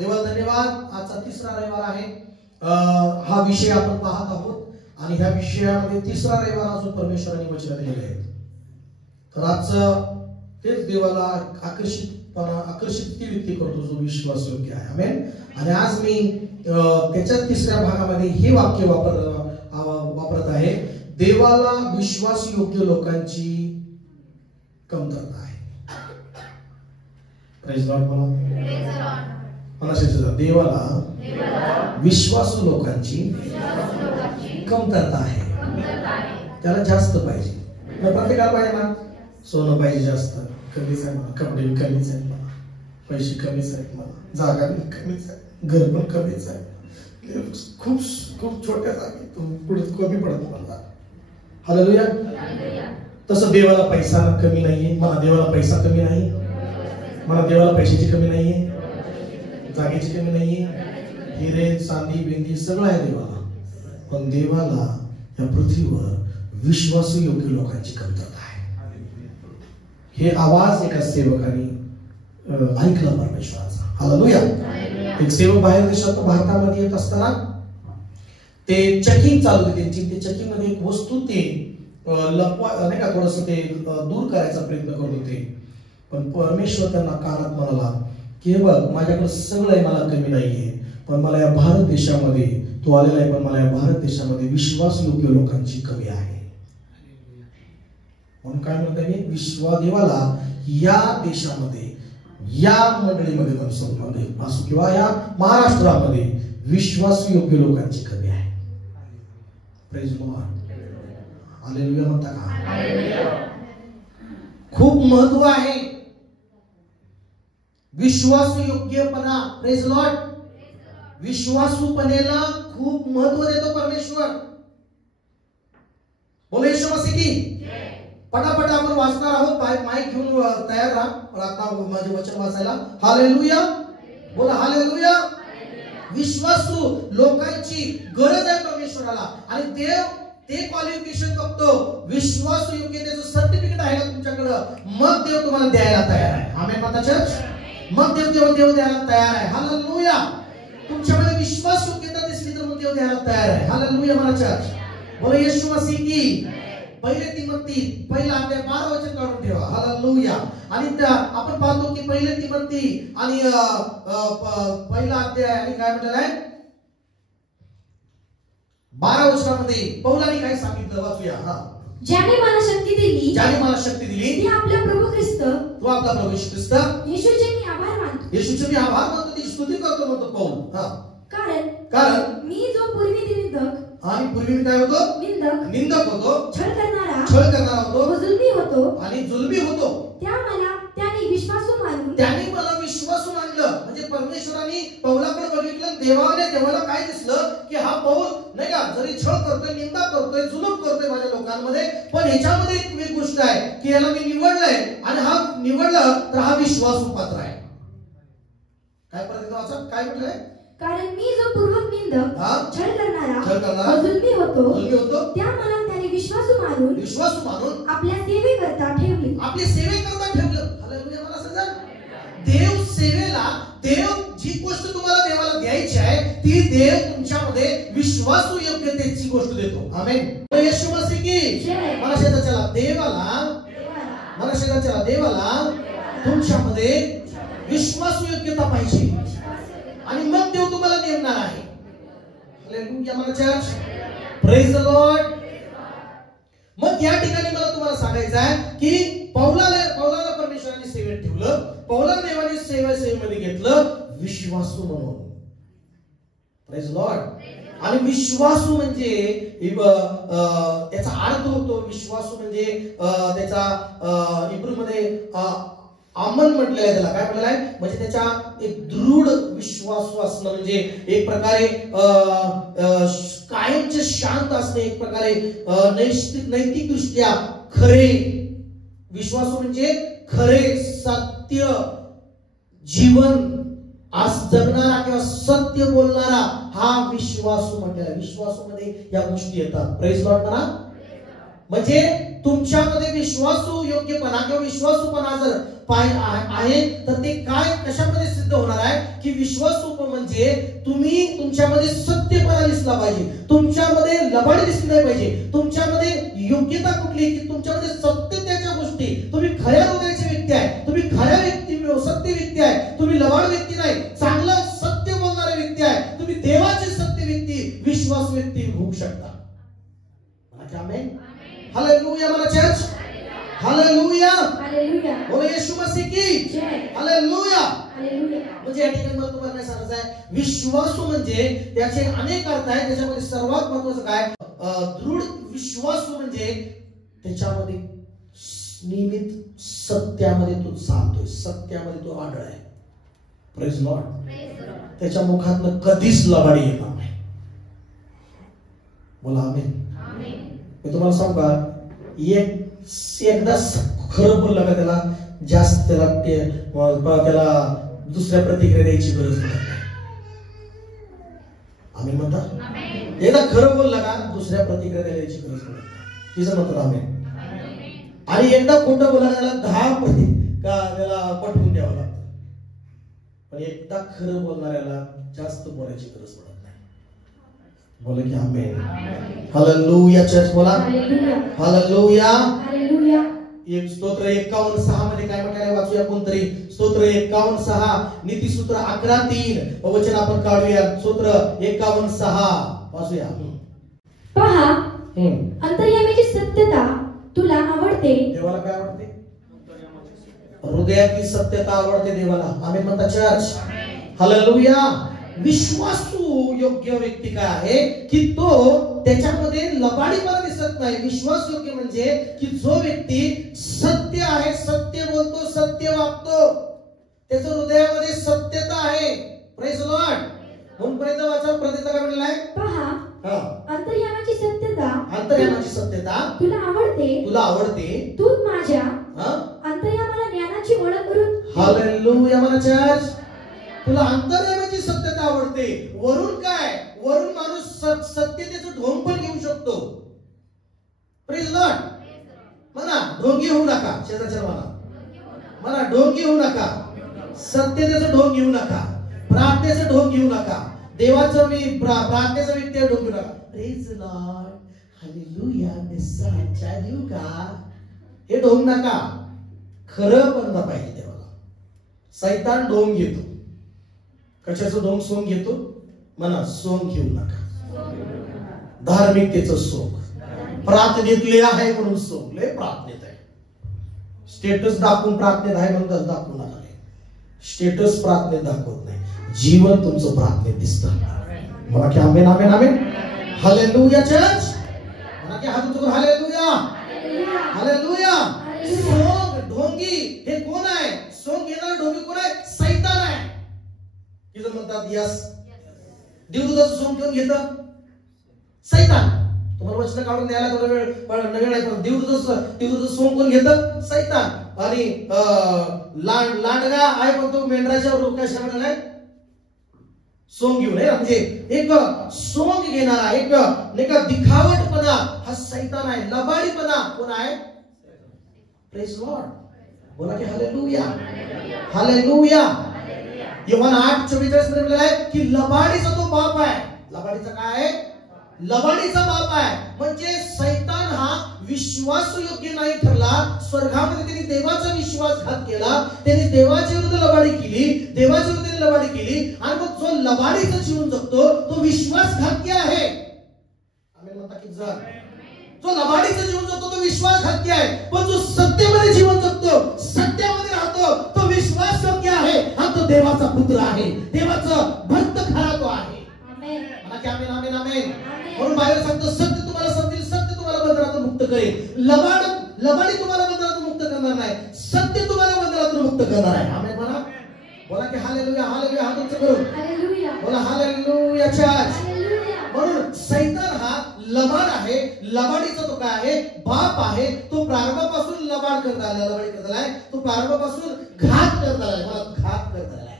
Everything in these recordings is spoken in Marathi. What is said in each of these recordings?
देवाला धन्यवाद. आजचा तिसरा रविवार आहे. हा विषय आपण पाहत आहोत आणि ह्या विषयामध्ये तिसरा रविवार अजून परमेश्वराने वचन दिलेले आहेत. तर आजचं तेच देवाला आकर्षित व्यक्ती करतो जो विश्वास योग्य आहे. आमेन. आणि आज मी त्याच्या तिसऱ्या भागामध्ये हे वाक्य वापरत आहे. देवाला विश्वास योग्य लोकांची कमतरता आहे. Praise Lord. मला देवाला विश्वासू लोकांची कमतरता आहे. त्याला जास्त पाहिजे. प्रत्येकाला पाहिजे ना. सोनं पाहिजे जास्त, कमीच आहे मला. कपडे कमीच आहेत मला. पैसे कमीच आहेत मला. जागा कमीच आहे. घर पण कमीच आहे. खूप खूप छोट्या जागी पुढे कमी पडत मला. हालेलुया. तसं देवाला पैसा कमी नाहीये. मला देवाला पैसा कमी नाही. मला देवाला पैशाची कमी नाहीये. जागेची कमी नाहीये. हिरे चांदी बिंदी सगळं आहे देवाला. पण देवाला या पृथ्वीवर विश्वासू योग्य लोकांची कमतरता आहे. हे आवाज एका सेवकाने ऐकला परमेश्वराचा. हालेलुया. एक सेवक बाहेर देशात भारतामध्ये येत असताना ते चेकिंग चालू होते त्यांची. ते चेकिंग मध्ये एक वस्तू ते लपवा नाही का थोडस ते दूर करायचा प्रयत्न करत होते. पण परमेश्वर त्यांना कानात म्हणाला की हे बघ, माझ्याकडे सगळं आहे, मला कमी नाहीये. पण मला या भारत देशामध्ये तो आलेला आहे. पण मला या भारत देशामध्ये विश्वास योग्य लोकांची कमी आहे. म्हणून काय म्हणता मी देवाला या देशामध्ये या मंडळीमध्ये मनसोबमध्ये असो किंवा या महाराष्ट्रामध्ये विश्वास योग्य लोकांची कमी आहे. Praise Lord. हालेलुया म्हणता का. खूप महत्व आहे विश्वासू योग्यपणा. Praise Lord. विश्वासूपणेला खूप महत्व देतो परमेश्वर. बोला येशू मसीह की. पटापट आपण वाचणार आहोत. माईक घेऊन तयार राहा. आता माझे वचन वाचायला. हालेलुया. बोला हालेलुया. विश्वासू लोकांची गरज आहे परमेश्वराला. आणि देव ते क्वालिफिकेशन बघतो. विश्वासू योग्यतेचं सर्टिफिकेट आहे का तुमच्याकडं, मग देव तुम्हाला द्यायला तयार आहे. आमेन म्हणता चर्च. मग देव द्यायला तयार आहे. हालेलुया. तुमच्यामध्ये विश्वास योग्यता दिसली तर मग देव द्यायला तयार आहे. हालेलुया म्हणा चर्च. बोला येशू मसीह की. पहिले तिमोथी पहिला अध्याय 12 वचन काढून ठेवा. हालेलुया. आणि आपण पाहतो की पहिले तिमोथी आणि पहिला अध्याय आणि काय म्हटलेलं आहे 12 वचनामध्ये पौलाने काय सांगितलं वाचूया. ज्याने मला शक्ती दिली ती आपला प्रभू ख्रिस्त, तो आपला प्रभू ख्रिस्त येशूचे मी आभार मानतो. ती स्तुती करतो म्हणतो पौल. कारण मी जो पूर्वी निंदक आणि पूर्वी काय होतो, निंदक होतो, छळ करणारा होतो, जुलमी होतो, त्याने मला विश्वासू मानलं. म्हणजे परमेश्वराने पौलाकडे बघितलं. देवाला काय दिसलं की हा पौल नाही का जरी छळ करतोय, निंदा करतोय, जुलूम करतोय माझ्या लोकांमध्ये, पण ह्याच्यामध्ये एक गोष्ट आहे की याला मी निवडलंय आणि हा निवडलं तर हा विश्वासू पात्र आहे. काय परत वाचा. काय म्हटलंय. कारण मी जो पूर्वक निंदक, छळ करणारा, जुलमी होतो, त्या मला त्याने विश्वासू मानून आपल्या सेवेकरता ठेवले. हालेलुया. मला समजा देव सेवेला, देव जी गोष्ट तुम्हाला देवाला द्यायची आहे ती देव तुमच्यामध्ये विश्वासू योग्यतेची गोष्ट देतो. आमेन. येशू मसीह की. मला शेजारच्याला देवाला तुमच्यामध्ये विश्वासू योग्यता पाहिजे आणि मग देव तुम्हाला नेमणार आहे. हालेलुया मला चर्च. Praise the Lord. मग या ठिकाणी मला तुम्हाला सांगायचं आहे की पौलाला परमेश्वराने सेवेत ठेवलं. पौलाला देवाने सेवेमध्ये घेतलं विश्वासू म्हणून. Praise the Lord. आणि विश्वासू म्हणजे त्याचा अर्थ होतो, विश्वासू म्हणजे त्याचा इब्रू मध्ये आमन म्हटलेलं आहे. त्याला काय म्हटलेलं आहे म्हणजे त्याच्या एक दृढ विश्वासू असणं, म्हणजे एक प्रकारे कायमचे शांत असणे, एक प्रकारे नैतिक दृष्ट्या खरे. विश्वासू म्हणजे खरे, सत्य जीवन आज जगणारा किंवा सत्य बोलणारा हा विश्वासू म्हटलेला. विश्वासूमध्ये या गोष्टी येतात. प्रेज लॉर्ड म्हणा. म्हणजे तुमच्यामध्ये विश्वासू योग्यपणा किंवा विश्वासूपणा जर आहे तर ते काय कशामध्ये सिद्ध होणार आहे की विश्वासू म्हणजे तुम्ही तुमच्यामध्ये सत्यपणा दिसला पाहिजे, तुमच्यामध्ये लबाडी दिसली नाही पाहिजे, तुमच्यामध्ये योग्यता कुठली की तुमच्यामध्ये सत्यतेच्या गोष्टी, तुम्ही खऱ्या हृदयाचे व्यक्ती आहे, तुम्ही खऱ्या व्यक्ती सत्य व्यक्ती आहे, तुम्ही लबाड व्यक्ती नाही, चांगला सत्य बोलणारे व्यक्ती आहे, तुम्ही देवाचे सत्य व्यक्ती विश्वास व्यक्ती होऊ शकता. आमेन. हालेलुया मला चर्च. हालेलुया. हालेलुया. बोलो येशू मसीह की जय. हालेलुया. हालेलुया. म्हणजे या ठिकाणी मला तुम्हाला काय सांगायचं आहे, विश्वासू म्हणजे त्याचे अनेक अर्थ आहेत. त्याच्यामध्ये सर्वात महत्त्वाचं काय, दृढ विश्वासू म्हणजे त्याच्यामध्ये नियमित सत्यामध्ये तो चालतोय, सत्यामध्ये तो आढळ आहे. Praise Lord. त्याच्या मुखातनं कधीच लबाडी येणार नाही. बोला आमेन. मी तुम्हाला सांगू का, एकदा खरं बोललं का त्याला जास्त त्याला दुसऱ्या प्रतिक्रिया द्यायची गरज नाही. आम्ही म्हणतात एकदा खरं बोललं का दुसऱ्या प्रतिक्रिया द्यायची गरज नाही. तिचं म्हणतात आम्ही. आणि एकदा खोटं बोलायला त्याला 10 त्याला पटवून द्यावं लागतं. पण एकदा खरं बोलणाऱ्याला जास्त बोलायची गरज पडत नाही. बोला की आमेन. Hallelujah church. बोला हालेलुया. हालेलुया. एक स्तोत्र 51:6 मध्ये काय म्हटलंय वाचूया कोणतरी. स्तोत्र 51:6, नीतिसूत्र 11:3 वचन आपण काढूया. स्तोत्र 51:6 वाचूया. पहा, अंतर्यामीची सत्यता तुला आवडते. देवाला काय आवडते? हृदयातली सत्यता आवडते देवाला. आम्ही म्हणता चर्च. हालेलुया. विश्वासू योग्य व्यक्ती काय आहे की तो त्याच्यामध्ये लबाडीपणा दिसत नाही. विश्वास योग्य म्हणजे की जो व्यक्ती सत्य आहे, सत्य बोलतो, सत्य वागतो, त्याच्या हृदयामध्ये सत्यता आहे. Praise Lord. म्हणून पर्यंत वाचा प्रतिता काय म्हणलेला आहे. पहा, अंतर्यामाची सत्यता, अंतर्यामाची सत्यता तुला आवडते, तुला आवडते. तू माझ्या अंतर्यामाला ज्ञानाची ओळख करून. हालेलुया मला चर्च. तुला अंतर्यामाची सत्यता आवडते. वरून काय, वरून माणूस सत्यतेचं ढोंग पण घेऊ शकतो. Praise Lord. म्हणा ढोंगी होऊ नका. शेजारच्या म्हणा ढोंगी होऊ नका. सत्यतेचं ढोंग घेऊ नका. प्रार्थनेचं ढोंग घेऊ नका. देवाचं मी प्रार्थनेचं व्यक्ती ढोंग घेऊ नका. Praise Lord. हालेलुया. निस्साच्या देऊ का हे ढोंग नका. खरं बनलं पाहिजे देवाला. सैतान ढोंग घेतो. कशाचं ढोंग? सोंग घेतो. म्हणा सोंग घेऊ नका. धार्मिकतेचं सोंग. प्रार्थनेतले आहे म्हणून सोंग. लय प्रार्थनेत आहे. स्टेटस दाखवून प्रार्थनेत आहे म्हणून दाखवू नका. स्टेटस प्रार्थनेत दाखवत नाही. जीवन तुमचं प्रार्थनेत दिसतं. मला की आमेन आमेन आमेन. Hallelujah church. मला की हात उचलून हालेलुया. हालेलुया. सोंग ढोंगी हे कोण आहे? सोंग घेणारा ढोंगी कोण आहे? सैतान आहे. किती म्हणतात यस. देवदूताचं सोंग घेऊन घेतं सैतान. तुम्हाला वचन काढून द्यायला थोडा वेळ आहे पण देवदूताचं सोंग कोण घेतं? सैतान. आणि लांडगा आहे पण तो मेंढराच्या कशामध्ये आहे? सोंग घेऊन आहे. म्हणजे एक सोंग घेणारा, एक दिखावटपणा हा सैतान आहे. लबाडीपणा कोण आहे? Praise Lord. बोला की हालेलुया. हालेलुया. योहान 8:44 मध्ये म्हटलेलं आहे की लबाडीचा तो बाप आहे. लबाडीचा काय आहे? लबाडीचा बाप आहे. म्हणजे सैतान हा विश्वासयोग्य नाही ठरला. स्वर्गामध्ये त्यांनी देवाचा विश्वासघात केला, त्यांनी देवाच्या विरुद्ध लबाडी केली, देवाच्या विरुद्ध लबाडी केली. आणि मग जो लबाडीचं जीवन जगतो तो विश्वासघाती आहे. आम्ही म्हणता की जो लबाडीचं जीवन जगतो तो विश्वासघाती आहे. पण जो सत्तेमध्ये जीवन जगतो, सत्यामध्ये राहतो, तो विश्वासयोग्य आहे आणि तो देवाचा पुत्र आहे, देवाचा भक्त खरा तो आहे. आमेन आमेन आमेन. म्हणून बायबल सांगतो सत्य तुम्हाला समजेल, सत्य तुम्हाला बंधनातून मुक्त करेल. लबाडी तुम्हाला बंधनातून मुक्त करणार नाही, सत्य तुम्हाला बंधनातून मुक्त करणार आहे. आमेन म्हणा. बोला की हालेलुया हालेलुया. हात उंच करून बोला हालेलुया चर्च. म्हणून सैतान हा लबाड आहे. लबाडीचा तो काय आहे? बाप आहे. तो प्रारंभापासून लबाड करत आला, लबाडी करत आलाय. तो प्रारंभापासून घात करत आलाय. मला घात करत आलाय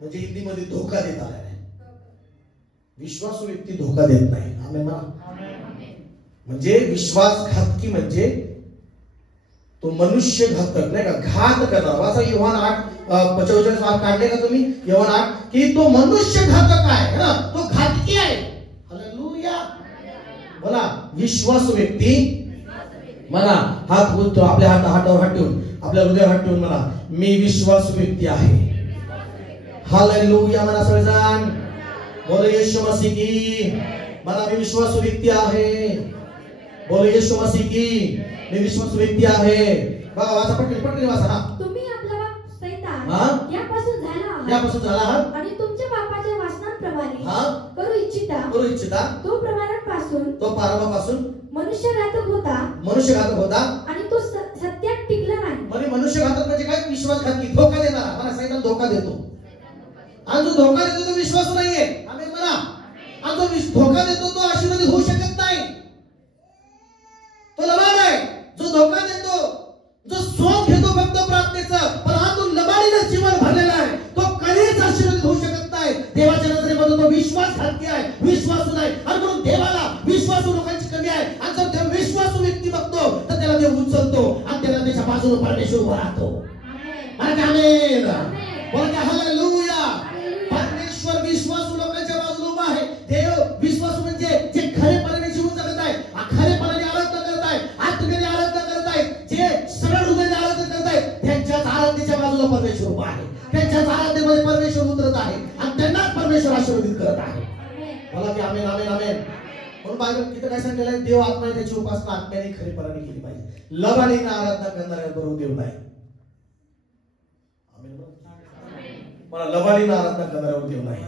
म्हणजे हिंदीमध्ये धोका देत आलाय. विश्वासू व्यक्ती धोका देत नाही. आमेन म्हणा. म्हणजे विश्वासघातकी म्हणजे तो मनुष्य घातक नाही का, घात करणार. वाचा योहान 8:45 काढले का तुम्ही? योहान 8 की तो मनुष्य घातक आहे ना, तो घातकी आहे. हालेलुया. बोला विश्वासू व्यक्ती म्हणा. हात बोलतो आपल्या हातावर हात ठेवून, आपल्या हृदयावर हात ठेवून म्हणा मी विश्वासू व्यक्ती आहे. हालेलुया म्हणा सगळेजण. बोलो येशू मसीह की. म्हणा मी विश्वासू व्यक्ती आहे. बोलो येशू मसीह की. मी विश्वासू व्यक्ती आहे. बघा वाचा पटकन वाचा. हा तुम्ही आपला बाप सैतान यापासून झाला आहात आणि तुमच्या बापाच्या वासनांप्रमाणे करू इच्छिता तो प्रारंभापासून मनुष्यघातक होता आणि तो सत्यात टिकला नाही. म्हणजे मनुष्यघातक म्हणजे काय? विश्वासघातकी, धोका देणारा. मला सैतान धोका देतो आणि जो धोका देतो तो विश्वास नाहीये. आमेन म्हणा. आणि जो धोका देतो तो आशीर्वादित होऊ शकत नाही. तो लबाड आहे. जो धोका देतो, जो सोंग घेतो फक्त प्रार्थनेचं, पण आतून लबाडीनं जीवन भरलेला आहे, तो कधीच आशीर्वादित होऊ शकत नाही. देवाच्या नजरेमध्ये तो विश्वासघातकी आहे, विश्वासू नाही. आणि म्हणून देवाला विश्वासू लोकांची कमी आहे. आणि जर देव विश्वासू व्यक्ती बघतो तर त्याला देव उचलतो आणि त्याला त्याच्या बाजूने परमेश्वर उभा राहतो. आमेन. बोला की हालेलुया. परमेश्वर विश्वासू लोकांच्या बाजूने उभा आहे. देव विश्वासू म्हणजे जे खरेपणाने जीवन जगत आहे, खरेपणाने आराधना करत आहे, आत्मेने आराधना करत आहे, जे सरळ हृदयाने आराधना करत आहे, त्यांच्याच आराधनेच्या बाजूला परमेश्वर उभा आहे. त्यांच्याच आराधनेमध्ये परमेश्वर उतरत आहे आणि त्यांनाच परमेश्वर आशीर्वादित करत आहे. बोला की आमेन आमेन आमेन. म्हणून बायबल तिथे काय सांगितलं आहे? देव आत्मा आहे, त्याची उपासना आत्म्याने खरेपणाने केली पाहिजे. लबाडीने आराधना करणाऱ्या बरोबर देव नाही. मला लबाडीनं आराधना करणाऱ्यावर देव नाही.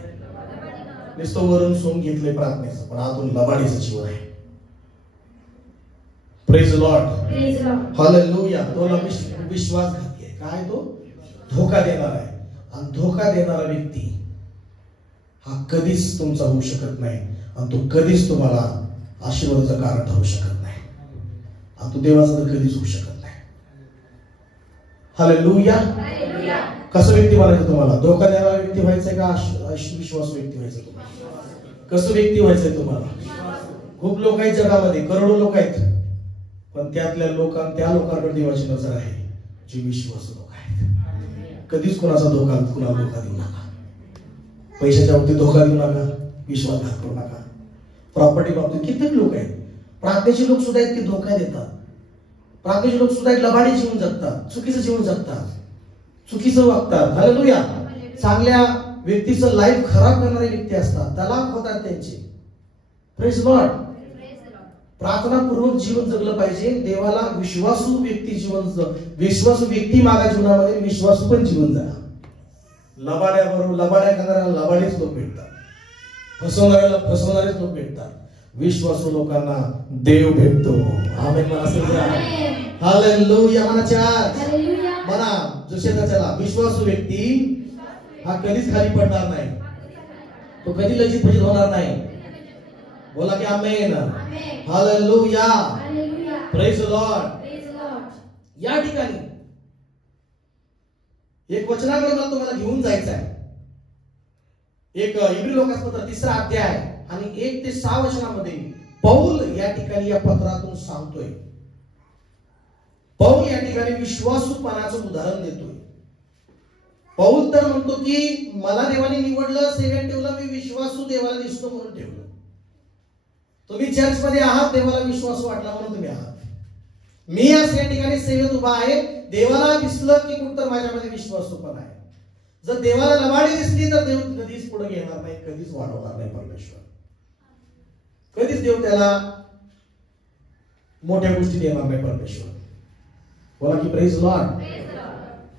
नुसतं वरून सोंग घेतले प्रार्थनेचं, पण आतून लबाडीचं जीवन आहे. Praise Lord. हालेलुया. तो विश्वासघाती आहे. काय? तो धोका देणार आहे. आणि धोका देणारा व्यक्ती हा कधीच तुमचा होऊ शकत नाही आणि तो कधीच तुम्हाला आशीर्वादाचं कारण ठरू शकत नाही आणि तो देवाचा तर कधीच होऊ शकत नाही. हालेलुया. कसं व्यक्ती बनायचं तुम्हाला? धोका देणारा व्यक्ती व्हायचंय का विश्वास व्यक्ती व्हायचं तुम्हाला? कसं व्यक्ती व्हायचंय तुम्हाला? खूप लोक आहेत जगामध्ये, करोडो लोक आहेत, पण त्यातल्या त्या लोकांकडे देवाची नजर आहे जे विश्वासू लोक आहेत. कधीच कुणाचा धोका देऊ नका. पैशाच्या बाबतीत धोका देऊ नका, विश्वासघात करू नका. प्रॉपर्टी बाबतीत कित्येक लोक आहेत, प्रार्थनेचे लोक सुद्धा आहेत की धोका देतात. प्रार्थनेचे लोक सुद्धा आहेत, लबाडी जीवन जगतात, चुकीचं जीवन जगतात, चुकीचं वागतात. हालेलुया. चांगल्या व्यक्तीचं लाईफ खराब करणारे व्यक्ती असतात, तलाक होतात त्यांचे. Praise Lord. प्रार्थनापूर्वक जीवन जगलं पाहिजे. देवाला विश्वासू व्यक्ती मागा जीवनामध्ये विश्वासू पण जीवन जगा. लबाड्या करणाऱ्याला लबाडीच लोक भेटतात, फसवणाऱ्याला फसवणारेच लोक भेटतात. विश्वासू लोकांना देव भेटतो. आमेन म्हणा. हालेलुया म्हणा. जसेला विश्वासू व्यक्ती हा कधीच खाली पडणार नाही, तो कधी लज्जित फजित होणार नाही. बोला की आमेन. हालेलुया. Praise Lord. या ठिकाणी एक वचनाकडे मला तुम्हाला घेऊन जायचं आहे. एक इब्री लोकांपत्र 3रा अध्याय आणि 1 ते 6 वचनामध्ये पौल या ठिकाणी या पत्रातून सांगतोय. पौल या ठिकाणी विश्वासूपणाचं उदाहरण देतोय. पौल तर म्हणतो की मला देवाने निवडलं, सेवेत ठेवलं, मी विश्वासू देवाला दिसतो म्हणून ठेवलं. तुम्ही चर्च मध्ये आहात, देवाला विश्वास वाटला म्हणून तुम्ही आहात. मी या ठिकाणी सेवेत उभा आहे, देवाला दिसलं की कुठं माझ्यामध्ये विश्वास पण आहे. जर देवाला लबाडी दिसली तर देव कधीच पुढे घेणार नाही, कधीच वाढवणार नाही. परमेश्वर कधीच देव त्याला मोठ्या गोष्टी देणार नाही. परमेश्वर बोला की प्रेज लॉर्ड.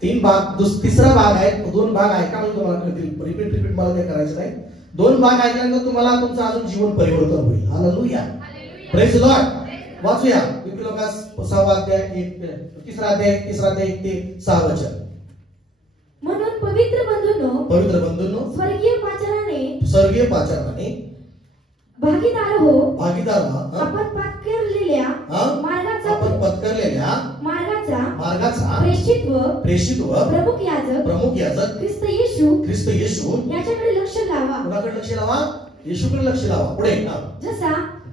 तीन भाग, तिसरा भाग आहे, दोन भाग ऐका म्हणजे तुम्हाला कळतील. रिपीट मला ते करायचं नाही. दोन भाग ऐकल्यानंतर तुम्हाला तुमचं अजून जीवन परिवर्तन होईल. Hallelujah, praise lord. वाचूया विप्लवकास 6 अध्याय, तिसरा अध्याय 1 ते 6 वचन. म्हणून पवित्र बंधूंनो, स्वर्गीय पाचाराने भागीदार आपण पत्करलेल्या मार्गाचा प्रेषित्व प्रमुख याजक ख्रिस्त येशू याच्याकडे लक्ष लावा. कोणाकडे लक्ष लावा? येशूकडे लक्ष लावा. पुढे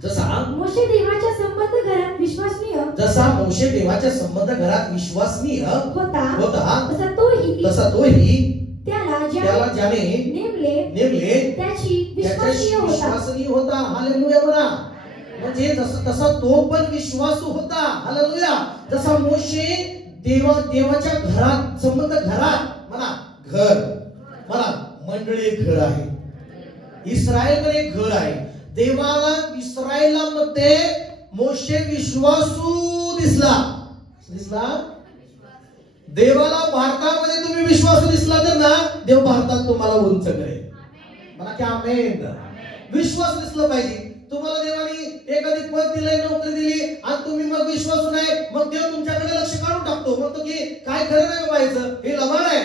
जसा मोशे देवाच्या संबंध घरात विश्वासनीय होता, तसा तोही त्याला ज्याने नेमले त्याची विश्वासनीय होता. हालेलुया म्हणा. म्हणजे तसा तो पण विश्वासू होता. हालेलुया. जसा मोशे देवाच्या घरात संबंध, घरात म्हणा, घर म्हणा, मंडळी एक घर आहे, इस्रायलकडे एक घर आहे. देवाला इस्रायलामध्ये मोशे विश्वासू दिसला. देवाला भारतामध्ये तुम्ही विश्वासू दिसला तर ना, देव भारतात तुम्हाला उंच करेल. मला की आमेन. विश्वास दिसला पाहिजे तुम्हाला. देवाने एखादी पद दिलंय, नोकरी दिली आणि तुम्ही मग विश्वासू नाही, मग देव तुमच्याकडे लक्ष काढून टाकतो. म्हणतो की काय खरं नाही बाबायचं, हे लबाड आहे,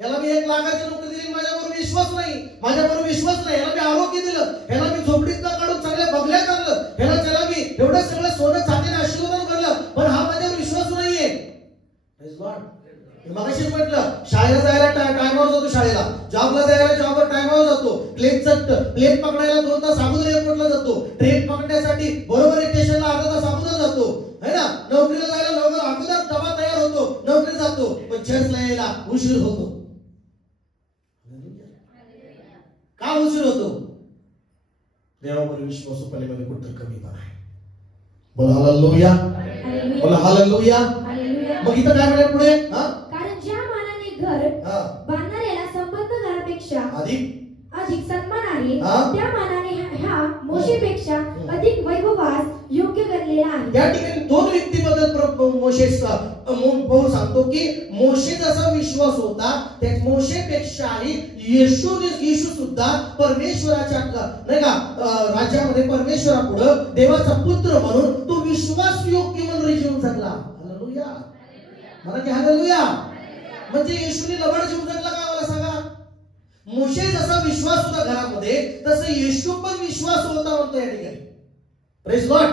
याला मी 1 लाखाची नोकरी दिली, माझ्याबरोबर विश्वास नाही, याला मी आरोग्य दिलं, याला मी झोपडीत काढून चांगल्या बंगल्यात आणलं, त्याला मी एवढं सगळं सोनं चांदीने आशीर्वाद करलं, पण हा माझ्यावर विश्वास नाहीये. मगाशी म्हटलं, शाळेला जायला टायमावर जातो, शाळेला जॉबला जायला जॉबवर टायमावर जातो, प्लेन पकडायला 2 तास अगोदर एअरपोर्टला जातो, ट्रेन पकडण्यासाठी बरोबर स्टेशनला अर्धा तास अगोदर जातो, है ना. नोकरीला जायला लवकर अगोदर डबा तयार होतो, नोकरी जातो, पण चर्चला यायला उशीर होतो. का उशीर होतो? देवावर विश्वास पलीकडे कुठं कमीपणा आहे. बोला हालेलुया, बोला हालेलुया. मग इथं काय म्हणाले पुढे? कारण ज्या मानाने घर बांधणाऱ्याला संबंध घरापेक्षा अधिक सन्मान आहे, त्या मानाने ह्या मोशेपेक्षा अधिक वैभवास योग्य करलेला आहे. या ठिकाणी 2 व्यक्तीबद्दल मोशे पाऊल सांगतो की मोशे जसा विश्वास होता, त्या मोशेपेक्षाही येशू सुद्धा परमेश्वराच्या नाही का राज्यामध्ये परमेश्वरापुढे देवाचा पुत्र म्हणून तो विश्वास योग्य म्हणून जीवन जगला. हालेलुया, मला की हालेलुया. म्हणजे येशूने लबाड जीवन जगला का? मला सांगा. मोशे जसा विश्वास होता घरामध्ये, तसं येशू पण विश्वास होता म्हणतो या ठिकाणी. Praise Lord.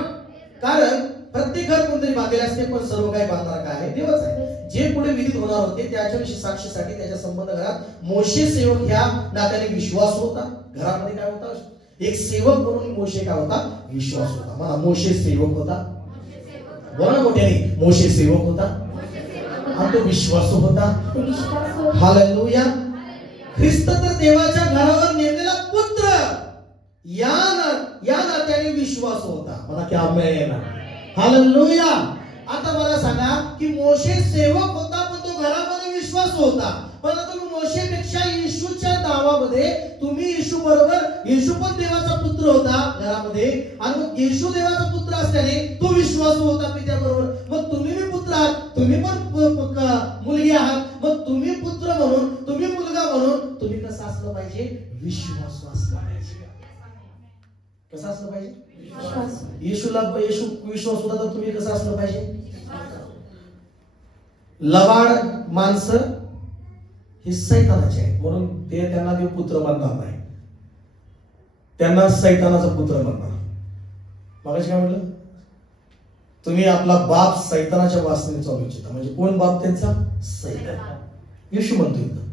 कारण प्रत्येक घर कोणतरी बांधलेले असते, पण सर्व काही बांधणार काय आहे? देवच आहे. जे पुढे विधित होणार होते त्याच्याविषयी साक्षीसाठी त्याच्या संबंध घरात मोशे सेवक ह्या नात्याने विश्वास होता. घरामध्ये काय होता? एक सेवक म्हणून मोशे काय होता? विश्वास होता. मला मोशे सेवक होता. बोला मोठ्याने, मोशे सेवक होता आणि तो विश्वासू होता. हालेलुया. ख्रिस्त तर देवाच्या घरावर नेमलेला पुत्र, या नात्याने विश्वास होता. मला की आमेन. हालेलुया. आता मला सांगा की मोशे सेवक होता, पण तो घरामध्ये विश्वास होता. पण तुम्ही मोशेपेक्षा येशूच्या नावामध्ये तुम्ही येशू बरोबर, येशू पण देवाचा पुत्र होता घरामध्ये, आणि मग येशू देवाचा पुत्र असल्याने तो विश्वास होता पित्याबरोबर. मग तुम्ही भी पुत्र आहात, तुम्ही पण मुलगी आहात, मग तुम्ही पुत्र म्हणून, तुम्ही मुलगा म्हणून तुम्ही कसं असलं पाहिजे? विश्वास असला पाहिजे. कसं असलं पाहिजे? येशू विश्वास होता तर तुम्ही कसं असलं पाहिजे? लबाड माणसं हे सैतानाचे आहेत, म्हणून त्यांना देव पुत्र म्हणणार नाही, त्यांना सैतानाचा पुत्र म्हणणार. मगाशी काय म्हटलं? तुम्ही आपला बाप सैतानाच्या वासनेने चालू इच्छिता. म्हणजे कोण बाप त्यांचा? सैतान. येशू म्हणतो इथं.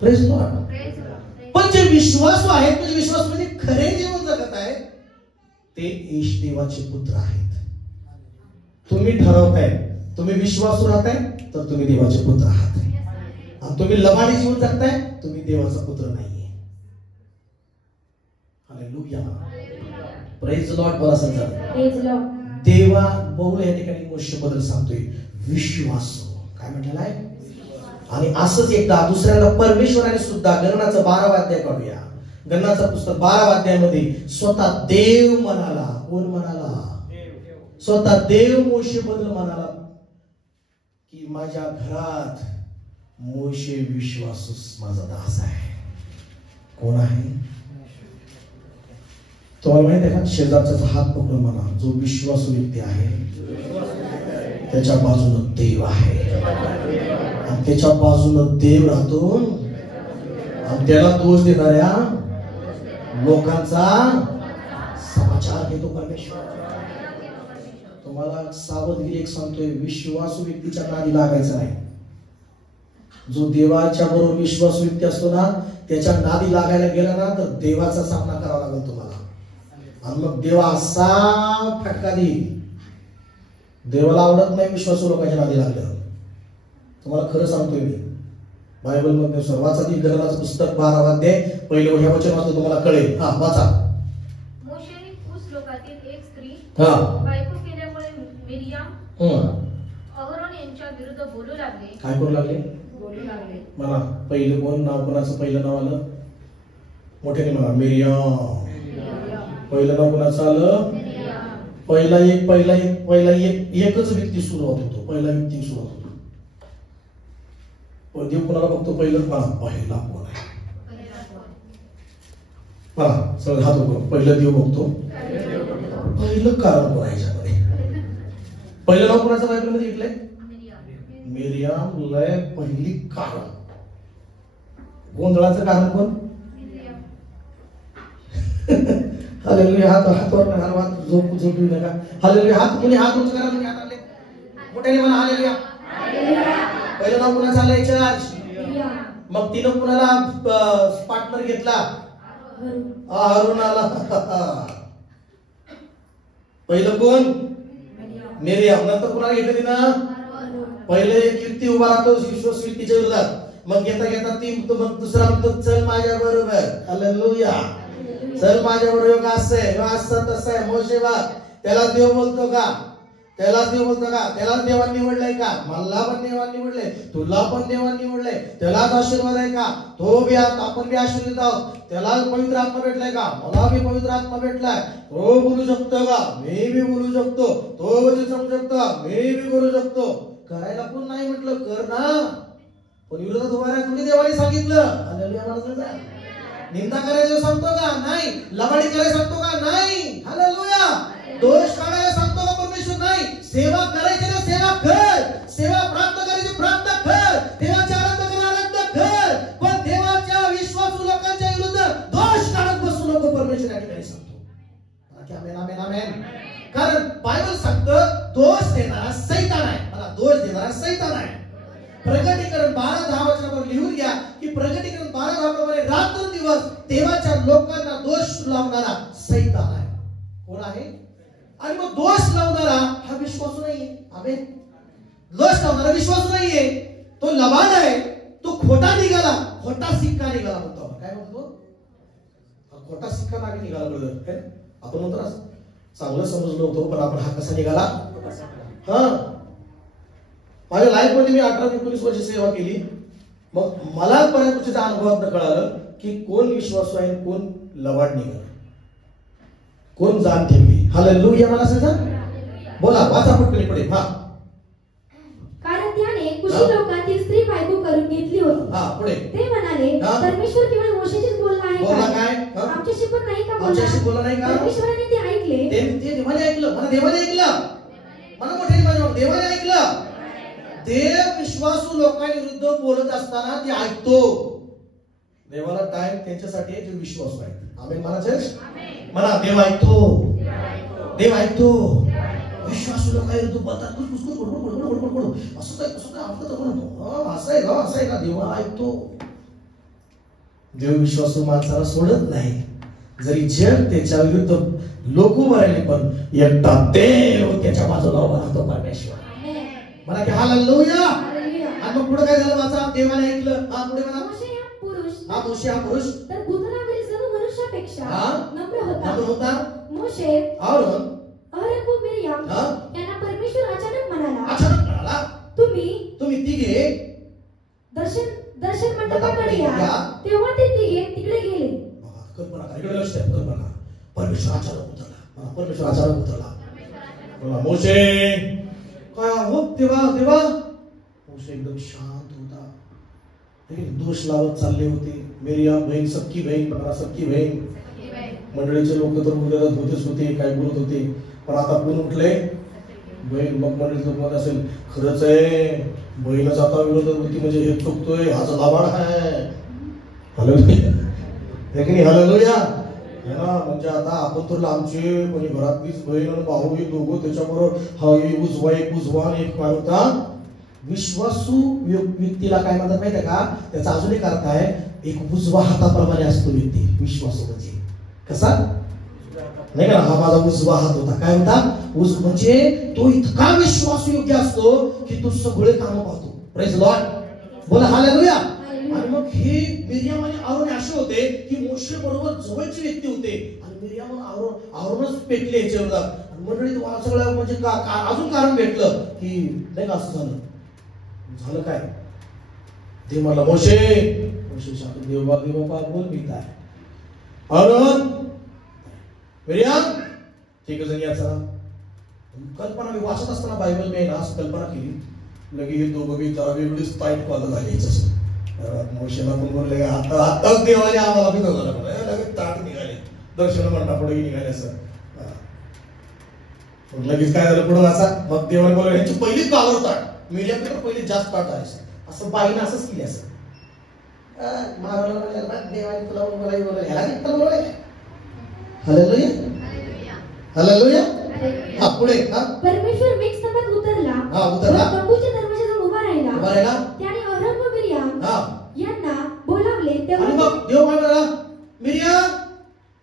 Praise Lord. पण जे विश्वासू आहेत, म्हणजे विश्वास म्हणजे खरे जीवन जगत आहेत, ते ईश देवाचे पुत्र आहेत. तुम्ही ठरवताय, तुम्ही विश्वासू राहताय तर तुम्ही देवाचे पुत्र आहात. आणि तुम्ही लबाडी जीवन जगताय, तुम्ही देवाचा पुत्र नाहीये. हालेलुया. प्रेज लॉर्ड बोला समजा. Praise Lord. देवा बहुल या ठिकाणी मोशे बद्दल सांगतोय विश्वासू. काय म्हटलेलं आहे? आणि असंच एकदा दुसऱ्याला परमेश्वराने सुद्धा गणनाचं 12 अध्याय काढूया. गणनाचं पुस्तक 12 अध्यायामध्ये स्वतः देव म्हणाला. कोण म्हणाला? स्वतः देव मोशे बद्दल म्हणाला की माझ्या घरात मोशे विश्वासू माझा दास आहे. कोण आहे? तुम्हाला माहिती आहे का? शेजारचा हात पकडून म्हणा, जो विश्वासू व्यक्ती आहे त्याच्या बाजूनं देव आहे. आणि त्याच्या बाजूनं देव राहतो आणि त्याला दोष देणाऱ्या लोकांचा समाचार घेतो परमेश्वर. तुम्हाला सावधगिरी एक सांगतोय, विश्वासू व्यक्तीच्या नादी लागायचं नाही. जो देवाच्या बरोबर विश्वासू व्यक्ती असतो ना, त्याच्या नादी लागायला गेला ना तर देवाचा सामना करावा लागेल तुम्हाला. आणि मग देवा असा फटका देईल. देवाला आवडत नाही विश्वासू लोकांच्या नादी लागलं. तुम्हाला खरं सांगतोय मी, बायबल मध्ये सर्वात आधी गणनाचं पुस्तक 12 अध्याय पहिलं वचन वाचतो, तुम्हाला कळेल. हा वाचा. मोशेने कुश लोकातील एक स्त्री हा बायको केल्यामुळे मिरियाम अहरोन यांच्या विरुद्ध बोलू लागले. काय करू लागले? बोलू लागले. म्हणा पहिलं कोण नाव, कोणाचं पहिलं नाव आलं? मोठ्याने म्हणा, मिरियाम. पहिलं नाव कोणाचं आलं? पहिला एकच व्यक्ती सुरुवात होतो. पहिला व्यक्ती सुरुवात होतो. देव कोणाला बघतो? पहिलं पहिला कोण आहे? पहा सगळं हात उघड. पहिलं देव बघतो. पहिलं कारण कोण आहे याच्यामध्ये? पहिलं नाव कोणाचं बायबलमध्ये घेतलंय? मिरियाम. लय पहिली कारण. गोंधळाचं कारण कोण? हालेलुया. हातावर हात झोपू नका. हालेलुया. हात कुणी हात उंच करा. तुम्ही हाताले मोठ्याने म्हणा हालेलुया. पहिलं नाव कुणाचं आलं याच्यात? मग तिनं कुणाला पार्टनर घेतला? अहरोन आला. पहिलं कोण? मिरियाम. नंतर कुणाला घेतलं तिनं? पहिले एक व्यक्ती उभा राहतो विश्वास व्यक्तीच्या विरोधात. मग घेता घेता ती दुसरा म्हणतो चल माझ्या बरोबर. हालेलुया. चल माझ्या बरोबर. असं आहे असं तसं आहे. मोशे बा त्याला देव बोलतो का? त्याला देव बोलतो का? त्याला देवाने निवडलंय का? मला पण देवाने निवडलंय, तुला पण देवाने निवडलंय. त्यालाच आशीर्वाद आहे का? तो बी आपण बी आशीर्वादित आहोत. त्याला पवित्र आत्मा भेटलाय का? मला बी पवित्र आत्मा भेटलाय. तो बोलू शकतो का? मी बी बोलू शकतो. तो बोलू शकतो का? मी बी बोलू शकतो. करायला कोण नाही म्हटलं? कर ना. पण विरोधात उभा राहा तुम्ही देवाने सांगितलं. हालेलुया म्हणायचं. निंदा करायचं सांगतो का? नाही. लबाडी करायला सांगतो का? नाही. हालेलुया. दोष काढायला सांगतो का परमेश्वर? नाही. सेवा करायची ना सेवा कर. सेवा प्राप्त करायची प्राप्त कर. देवाच्या आराधना करायला आराधना कर. पण देवाच्या विश्वासू लोकांच्या विरुद्ध दोष काढत बसू नको परमेश्वर या ठिकाणी सांगतो. आमेन आमेन आमेन. कारण बायबल सांगतं दोष देणारा सैतान आहे. मला दोष देणारा सैतान आहे. प्रगटीकरण 12:10 वचनावर लिहून घ्या की प्रगटीकरण 12:10 प्रमाणे रात्रंदिवस देवाच्या लोकांना दोष लावणारा सैतान आहे. कोण आहे? आणि मग दोष लावणारा हा विश्वासू नाहीये. आमेन. दोष लावणारा विश्वासू नाहीये. तो लबाड आहे. तो खोटा निघाला. खोटा सिक्का निघाला म्हणतो. काय म्हणतो? खोटा सिक्का मागे निघाला बरोबर. आपण म्हणतो चांगलं समजलो होतो पण आपण हा कसा निघाला? हा माझ्या लाईफ मध्ये मी 18-19 वर्ष सेवा केली. मग मला बऱ्याच गोष्टीचा अनुभवात कळालं की कोण विश्वासू आहे, कोण लबाड निघाला, कोण जाण ठेवली. हालेलुया. मला सांगा. बोला वाचा पटकन पुढे. हा कारण त्याने कुशी लोकांतील स्त्री बायको करून घेतली होती. हा पुढे. ते म्हणाले परमेश्वर केवळ मोशेचीच बोलला आहे बोला का? काय? आमच्याशी पण नाही का? आमच्याशी बोलला नाही का? परमेश्वराने ते ऐकले. ते देवाने ऐकलं. मला देवाने ऐकलं. मला मोठ्याने माझ्या देवाने ऐकलं. देव विश्वासू लोकांविरुद्ध बोलत असताना ते ऐकतो. देवाला टाइम त्यांच्यासाठी जे विश्वासू आहे. आमेन म्हणायचं. म्हणा देव ऐकतो. देव ऐकतो. विश्वासू लोकांविरुद्ध बोलतात असं काय असं काय आपलं तर म्हणतो असं आहे का असं आहे का? देवा ऐकतो. देव विश्वासू माणसाला सोडत नाही. जरी जग त्याच्या विरुद्ध लोक उभं राहिले पण एकटा देव त्याच्या बाजूला उभा राहतो परमेश्वर. मला की हालेलुया. आणि मग पुढे काय झालं? वाचा. देवाने ऐकलं. हा पुढे म्हणा. मोशे हा पुरुष मोशे हा पुरुष तर भूतलावरील सर्व मनुष्यापेक्षा नम्र होता. मोशे आरोन व मिरियाम यांना परमेश्वर अचानक म्हणाला, तुम्ही तिघे दर्शन मंडपाकडे या. तेव्हा ते तिघे तिकडे गेले. कल्पना करा, इकडे लक्ष द्या. कल्पना परमेश्वर अचानक उतरला. परमेश्वर अचानक उतरला. मोशे काय हो देवा. मोशे एकदम शांत होता. दोष लावत चालले होते. मिरियाम बहीण, सख्खी बहीण, मंडळीचे लोक तर उद्याला होतेच होते, काय बोलत होते. पण आता कोण उठले? बहीण. मग मंडळीचं मत असेल, खरंच आहे बहीणच आता विरोधात होती, म्हणजे हे चुकतोय, हा लाभाड आहे. हालेलुया. म्हणजे आता आपण तर लांबचे, म्हणजे घरातलीच बहीण आणि भाऊ हे दोघं, त्याच्याबरोबर हा एक उजवा आणि एक काय होता. विश्वासू व्यक्तीला काय म्हणतात माहिती आहे का? त्याचा अजून एक अर्थ आहे, एक उजवा हाताप्रमाणे असतो व्यक्ती. विश्वासू म्हणजे कसा नाही का? हा माझा उजवा हात होता. काय होता? म्हणजे तो इतका विश्वासू योग्य असतो की तो सगळे काम पाहतो. Praise Lord. बोला हालेलुया. आणि मग हे मिरियाम आणि आरोन असे होते की मोशे बरोबर जवळचे व्यक्ती होते. आणि मिरियाम आणि आरोनच पेटले याच्या विरोधात. आणि मंडळीत सगळं म्हणजे अजून कारण भेटलं की नाही का असं झालं काय? देव मला मोशे देवा बोल मी काय आरोन मिरियाम ठीक आहे या चला. कल्पना मी वाचत असताना बायबल मी ना असं कल्पना केली, लगे हे दोघं बी जरा वेगळीच टाईट कॉल झाली. मोशेला पण बोलले आताच देवाने आम्हाला बी लगेच ताट निघाले, दर्शन म्हणता पुढे निघाले. असं लगेच काय झालं पुढे वाचा. मग देवाने बोलले ह्याची पहिली कावर ताट, मिरियाम पहिले जास्त ताट आहे. असं बाईनं असंच केली. असं देवाने तुला बोलाय ह्याला किती बोलाय. हालेलुया. हा पुढे. परमेश्वर मेघस्तंभात उतरला. तंबूच्या दरवाजाजवळ उभा राहिला. त्याने आरोन व मिरियाम यांना बोलावले. तेव्हा मग देव काय म्हणाला, मिरियाम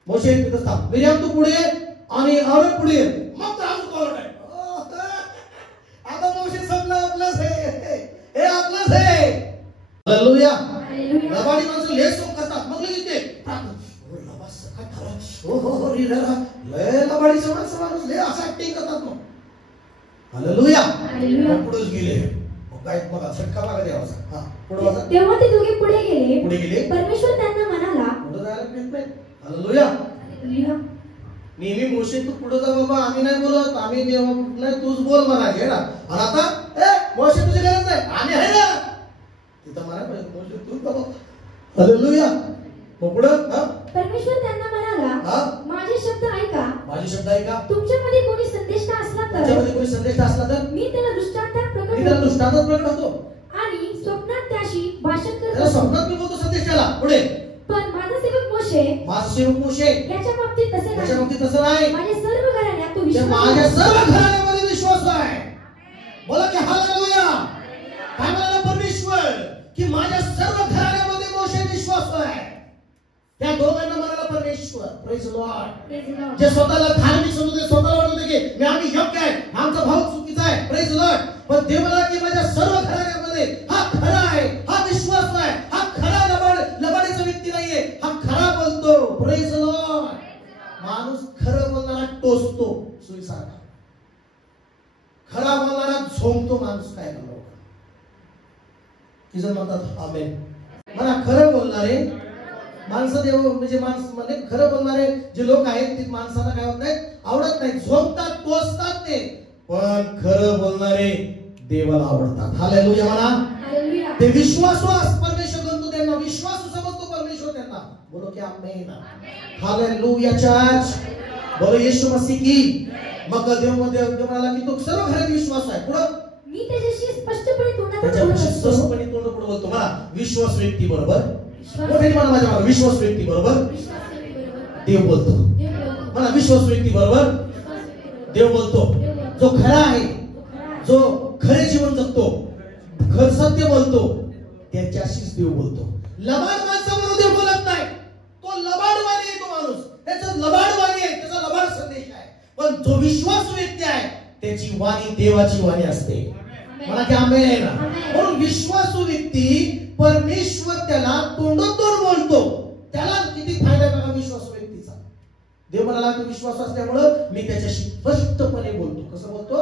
मोशे तिथं थांब. मिरियाम तू पुढे आणि आरोन पुढे. मग अजून कॉल आहे. आता मोशे समजा आपलंच हे आपलंच आहे. हालेलुया. लबाडी माणसं लय सोप करतात. मग लगेच ते लबाडीचं माणूस लय असं ऍक्टिंग करतात. मग हालेलुया. पुढेच गेले. काय बघा झटका बघा देवाचा. पुढे वाचा. तेव्हा ते दोघे पुढे गेले. परमेश्वर त्यांना म्हणाला, पुढे जायला मिळत नाही. हालेलुया. नेहमी मोशे तू पुढे जा बाबा, आम्ही नाही बोलत, आम्ही नाही, तूच बोल म्हणायचे ना. आणि आता मोशे तुझी गरज नाही, आम्ही आहे ना. तिथं म्हणा मोशे तू बाबा. हालेलुया. मग पुढे परमेश्वर त्यांना म्हणाला, माझे शब्द ऐका. तुमच्यामध्ये कोणी संदेष्टा असला तर मी त्याला दृष्टांतात प्रकट होतो आणि स्वप्नात त्याशी भाषण करतो. स्वप्नात मी बोलतो संदेशाला. पुढे पण माझा सेवक मोशे याच्या बाबतीत तसे नाही. माझ्या सर्व घराण्यात विश्वास आहे. बोला की हालेलुया. काय म्हणाला परमेश्वर की माझ्या सर्व घराण्यामध्ये मोशे विश्वास आहे. त्या दोघांना म्हणाला परमेश्वर. Praise Lord. जे स्वतःला धार्मिक समजते, स्वतःला वाटत होते की आम्ही योग्य आहे, आमचा भाव चुकीचा आहे. Praise Lord. पण देव म्हणाला की माझ्या सर्व घराण्यामध्ये हा खरा आहे, हा विश्वास आहे, हा खरा लबाडीचा व्यक्ती नाहीये, हा खरा बोलतो. Praise Lord. माणूस खरं बोलणारा टोचतो सुईसारखा, खरा बोलणारा झोंबतो माणूस. काय करणार की जर म्हणतात आमेन. मला खरं बोलणारे माणसं देव म्हणजे खरं बोलणारे जे लोक आहेत ते माणसाला काय होत नाही, आवडत नाही, झोपतात, टोचतात ते. पण खरं बोलणारे देवाला आवडतात. हालेलुया म्हणा. ते विश्वासू परमेश्वर बनतो, त्यांना विश्वासू समजतो परमेश्वर त्यांना. बोलो की आमेन. Hallelujah church. बोलो येशू मसीह की. मग देव म्हणाला की तो सर्व घरात विश्वास आहे. पुढे मी त्याच्याशी स्पष्टपणे तोंड पुढे बोलतो. मला विश्वास व्यक्ती बरोबर माझ्या विश्वास व्यक्ती बरोबर देव बोलतो. मला विश्वास व्यक्ती बरोबर देव बोलतो. जो खरा आहे, जो खरे जीवन जगतो, खर सत्य बोलतो, त्याच्याशीच देव बोलतो. लबाड माणसाबरोबर देव बोलत नाही. तो लबाडवाणी आहे. तो माणूस त्याचा लबाडवाणी आहे, त्याचा लबाड संदेश आहे. पण जो विश्वासू व्यक्ती आहे त्याची वाणी देवाची वाणी असते. मला की आमेन आहे ना. म्हणून विश्वासू व्यक्ती परमेश्वर त्याला तोंडोतोंड देव म्हणाला तू विश्वास असल्यामुळं मी त्याच्याशी स्पष्टपणे बोलतो. कसं बोलतो?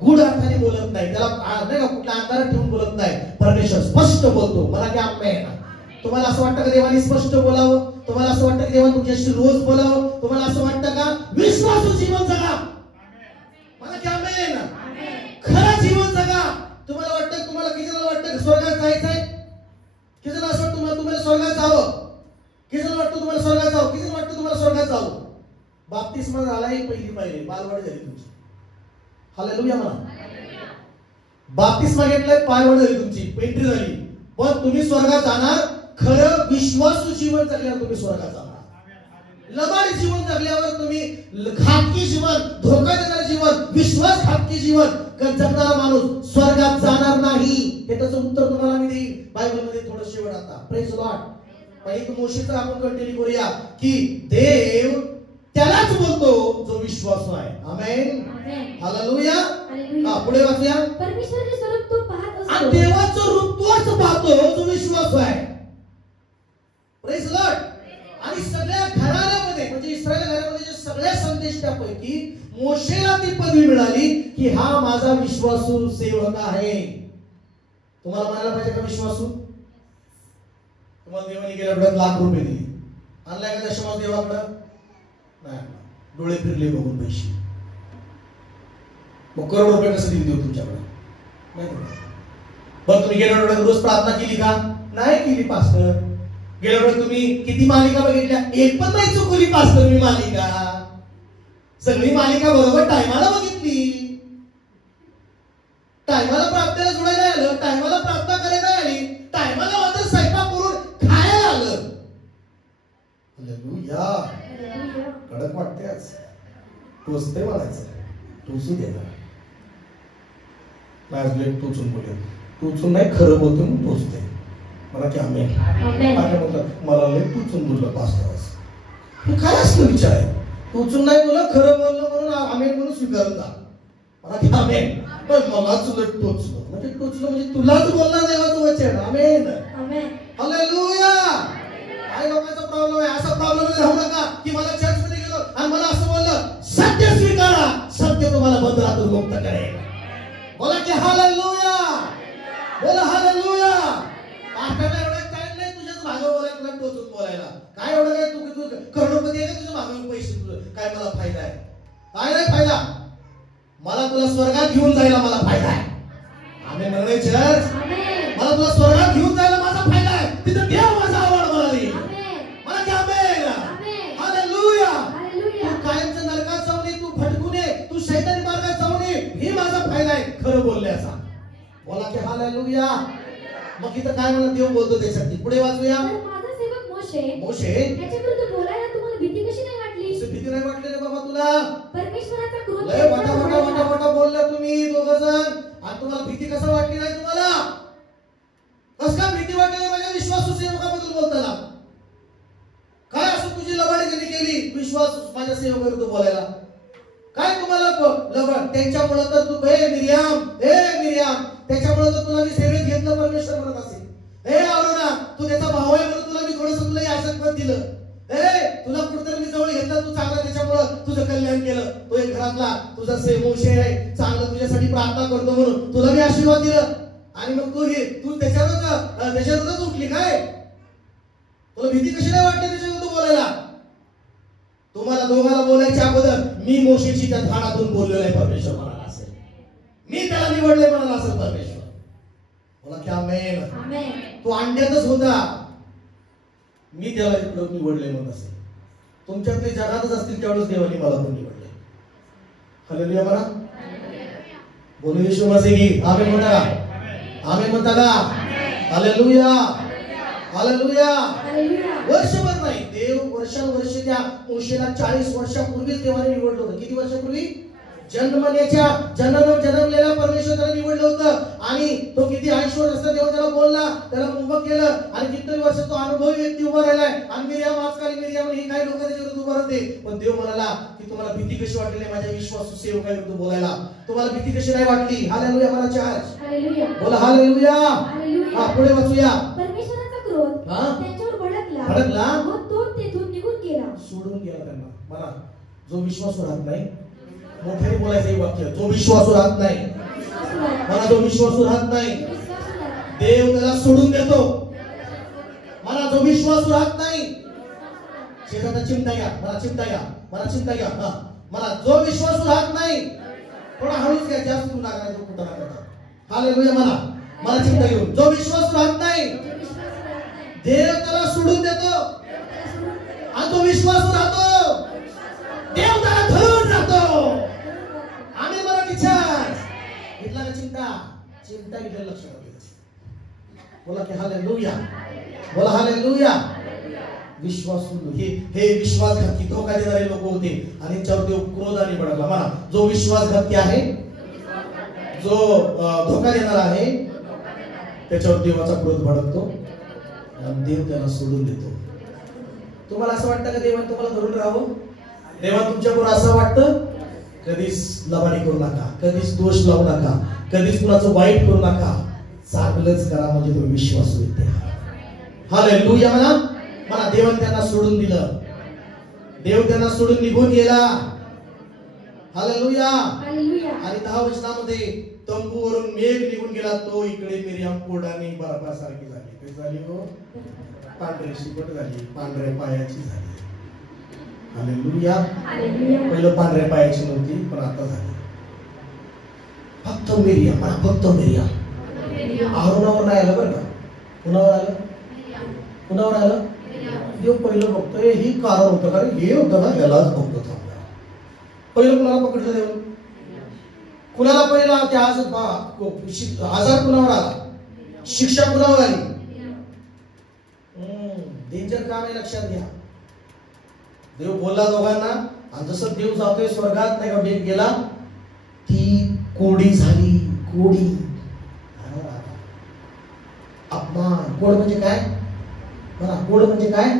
गुढ अर्थाने बोलत नाही, त्याला नाही का कुठल्या अंधारात ठेवून बोलत नाही. परमेश्वर स्पष्ट बोलतो. मला की आमेन. तुम्हाला असं वाटतं का देवाने स्पष्ट बोलावं? तुम्हाला असं वाटतं की देवाने तुमच्याशी रोज बोलावं? तुम्हाला असं वाटतं का विश्वासू जीवन जगा? मला की आमेन. खरं जीवन जगा. तुम्हाला वाटतं, तुम्हाला किती जण वाटतं स्वर्गात जायचंय? किती जण असं वाटतं तुम्हाला स्वर्गात जावं? किती जण वाटतं तुम्हाला स्वर्गात जावं? किती जण वाटतं तुम्हाला स्वर्गात जावं? बाप्तिस्मा झालाय पहिली पाहिजे, बालवाडी झाली तुमची. हालेलुया म्हणा. बाप्तिस्मा घेतलाय, पायवाडी झाली तुमची, पेंट्री झाली. पण तुम्ही स्वर्गात जाणार खरं विश्वासू जीवन जगल्यावर तुम्ही स्वर्गात जाणार. लबाडी जीवन जगल्यावर तुम्ही घातकी जीवन, धोका देणारं जीवन, विश्वासघातकी जीवन जगणारा माणूस स्वर्गात जाणार नाही. हे त्याचं उत्तर तुम्हाला मी देईन बायबलमध्ये थोडं शेवट आता. Praise Lord. पण मोशेचं आपण कंटिन्यू करूया की देव त्यालाच बोलतो जो विश्वासू आहे. आमेन. हालेलुया. पुढे वाचूया. परमेश्वराचे स्वरूप तो पाहत असतो. आणि देवाचं रूप तोच पाहतो जो विश्वासू आहे. Praise Lord. आणि सगळ्या घराण्यामध्ये म्हणजे इस्रायल घरामध्ये जे सगळ्या संदेश त्यापैकी मोशेला ती पदवी मिळाली की हा माझा विश्वासू सेवक आहे. तुम्हाला म्हणायला पाहिजे का विश्वासू? तुम्हाला देवाने गेल्या आठवड्यात ₹1,00,000 दिले, आणलाय का दशमांश देवाकडं? नाही. डोळे फिरले बघून पैसे. मग करोड रुपये कसं दिले देऊ तुमच्याकडे? नाही. बरं तुम्ही गेल्या आठवड्यात रोज प्रार्थना केली का? नाही केली पास्टर. गेल्या आठवड्यात तुम्ही किती मालिका बघितल्या? एक पण नाही चुकवली पास्टर मी मालिका. सगळी मालिका बरोबर टायमाला बघितली. टायमाला प्रार्थनेला जोडायला आलं, टायमाला प्रार्थना करायला आली, टायमाला मात्र स्वयंपाक करून खायला आलं. हालेलुया. कडक वाटते आज. टोचते म्हणायचं. टोचू दे ना. टोचून बोले. टोचून नाही, खरं बोलतो म्हणून टोचते. मला की आमेन. मला लय टोचून बोललं पास्टर. काय असलं विचार आहे? टोचून नाही बोललं, खरं बोललं म्हणून आमेन म्हणून स्वीकारत जा. मला की आमेन. पण मलाच उलट टोचलं म्हणजे टोचलं म्हणजे तुलाच बोलणार देवाचं वचन. आमेन. हालेलुया. काही लोकांचा प्रॉब्लेम आहे. असा प्रॉब्लेम राहू नका की मला चर्च मध्ये गेलो आणि मला असं बोललं. सत्य स्वीकारा, सत्य तुम्हाला बंधनातून मुक्त करेल. बोला की हालेलुया. बोला हालेलुया. पास्टरला एवढा टाइम नाही तुझ्याच मागे बोलायला, तुला टोचून बोलायला. काय एवढं काय तू करोडपती आहे का तुझ्या मागे पैसे? तुझं काय मला फायदा आहे? काय नाही फायदा. मला तुला स्वर्गात घेऊन जायला मला फायदा आहे. आम्ही म्हणले चर्च, मला तुला स्वर्गात घेऊन जायला माझा फायदा आहे. तिथं देव माझा आवड मला देईल. मला की आमेन. हालेलुया. तू कायमचं नरकात जाऊ नये, तू भटकू नये, तू शैतानी मार्गात जाऊ नये, हे माझा फायदा आहे खरं बोलण्याचा. बोला की हालेलुया. मग इथं काय म्हणत देव बोलतो त्यासाठी? पुढे वाचूया. माझा सेवक मोशे त्याच्या विरुद्ध बोलायला तुम्हाला भीती कशी नाही वाटली? भीती नाही वाटली रे बाबा तुला? परमेश्वराचा क्रोध लय मोठा बोलला तुम्ही दोघं जण. आणि तुम्हाला भीती कसं वाटली नाही? तुम्हाला कस का भीती वाटली नाही? माझ्या विश्वासू सेवकाबद्दल बोलताना काय असं तुझी लबाडी त्यांनी केली विश्वास माझ्या सेवकाविरुद्ध बोलायला? काय तुम्हाला लबाड? त्यांच्यामुळे तर तू मिरियाम त्याच्यामुळे तर तुला मी सेवेत घेतलं परमेश्वर म्हणत असेल. अरुणा तू त्याचा भाव आहे म्हणून तुला मी थोडंसं तुला आशीर्वाद दिलं. तुला कुठेतरी मी जवळ घेतलं, तू चांगला त्याच्यामुळं तुझं कल्याण केलं. तो एक घरातला तुझा मोशे आहे, चांगलं तुझ्यासाठी प्रार्थना करतो म्हणून तुला मी आशीर्वाद दिलं. आणि मग तू त्याच्यावरच उठली काय? तुला भीती कशी नाही वाटली त्याच्याविरुद्ध बोलायला? तुम्हाला दोघांना बोलायच्या अगोदर मी मोशेची त्या झाडातून बोललेलो आहे परमेश्वर म्हणाला असेल. मी त्याला निवडले म्हणाला असेल परमेश्वर. बोला की आमेन. तो अंड्यातच होता, मी त्याला इकडं निवडले म्हणत असेल. तुमच्यातले जगातच असतील त्यावेळेस देवाने मला पण निवडले. हालेलुया म्हणा. बोलू येशू मसीह. आमेन म्हणता का? आमेन म्हणता का? हालेलुया. हालेलुया. वर्षभर नाही, देव वर्षानुवर्ष त्या मोशेला 40 वर्षापूर्वीच देवाने निवडलं होतं. किती वर्षापूर्वी? जन्मलेला परमेश्वर त्याला निवडलं होतं. आणि तो किती 80 वर्ष देव त्याला बोलला, त्याला मुंबक केलं. आणि किती वर्ष तो अनुभवी व्यक्ती उभा राहिलाय. आणि मिरियाम आजकाल मिरियाम ही काही लोक त्याच्याविरुद्ध उभा होते. पण देव म्हणाला की तुम्हाला भीती कशी वाटली माझ्या विश्वासू सेवकाविरुद्ध बोलायला? तुम्हाला भीती कशी नाही वाटली? हालेलुया म्हणा चर्च. बोला हालेलुया. पुढे वाचूया. परमेश्वराचा क्रोध त्यांच्यावर भडकला भडकला व तो तेथून निघून गेला. सोडून गेला त्यांना. मला जो विश्वास राहत नाही, मोठ्याने बोलायचं हे वाक्य, जो विश्वास राहत नाही, मला जो विश्वास राहत नाही देव त्याला सोडून देतो. मला जो विश्वास राहत नाही, शेजारचा चिमटा घ्या, मला चिमटा घ्या, मला चिमटा घ्या. हा, मला जो विश्वास राहत नाही, थोडा हळूच घ्या, जास्त तू नका जो कुठं नका. हालेलुया. मला चिमटा घेऊन, जो विश्वास राहत नाही देव त्याला सोडून देतो आणि तो विश्वास राहतो, देव त्याला धरून राहतो. आम्ही मला विचार घेतला का चिमटा? चिमटा घेतलेला लक्षात आलं. बोला की हालेलुया, बोला हालेलुया. विश्वासू हे विश्वासघाती धोका देणारे लोक होते आणि त्यांच्यावर देव क्रोधाने भडकला. म्हणा, जो विश्वासघाती आहे, जो धोका देणार आहे, त्याच्यावर देवाचा क्रोध भडकतो आणि देव त्याला सोडून देतो. तुम्हाला असं वाटतं का देवाने तुम्हाला धरून राहावं? देवा तुमच्यावर असं वाटतं? कधीच लबाडी करू नका, कधीच दोष लावू नका, कधीच कुणाचं वाईट करू नका, चांगलंच करा, म्हणजे तो विश्वास होईल. हालेलुया. मला देवाने त्यांना सोडून दिलं, देव त्यांना सोडून निघून गेला. हालेलुया. आणि 10 वचनामध्ये तंबूवरून मेघ निघून गेला, तो इकडे मिरियाम कोडाने बर्फासारखी झाली. कशी झाली हो? पांढरी शिपट झाली, पांढऱ्या पायाची झाली. हालेलुया. पहिलं पांढऱ्या पायाची नव्हती, पण आता झाली. फक्त मिरियाम, फक्त मिरियाम. आरोनावर नाही आलं बरं का. कुणावर आलं? कुणावर आलं? देव पहिलं बघतोय. ही कारण होतं, कारण हे होतं ना, यालाच बघतो थांबला. पहिलं कुणाला पकडलं देव? कुणाला पहिला त्या आजार कुणावर आला? शिक्षा कुणावर आली? डेंजर काम आहे, लक्षात घ्या. देव बोलला दोघांना, आणि जसं देव जातोय स्वर्गात, नाही का, मेघ गेला, ती कोडी झाली. कोडी, अपमान. कोड म्हणजे काय? बघा, कोड म्हणजे काय?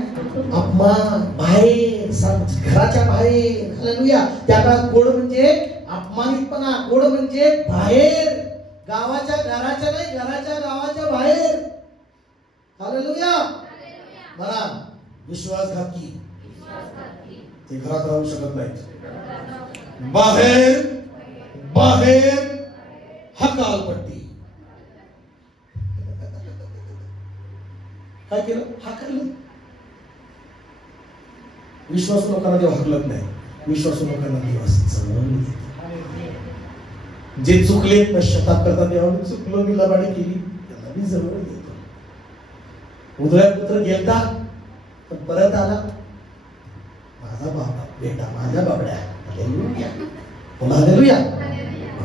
अपमान. बाहेर, घराच्या बाहेर. हालेलुया. त्या काळात कोड म्हणजे अपमानितपणा. कोड म्हणजे बाहेर, गावाच्या, घराच्या नाही, घराच्या गावाच्या बाहेर. हालेलुया. बघा, विश्वासघाती ते घरात राहू शकत नाहीत. बाहेर, बाहेर हकालपट्टी. काय केलं? हाकललं. विश्वासू लोकांना देव हाकलत नाही, विश्वासू लोकांना देव जवळ येतो. जे चुकले पश्चाताप करतात, देवा मी चुकलो, मी लबाडी केली, त्यांना मी जवळ येतो. उदया पुत्र गेलता, पण परत आला, माझा बाबा, बेटा, माझ्या बाबड्या. हालेलुया. बोला हालेलुया.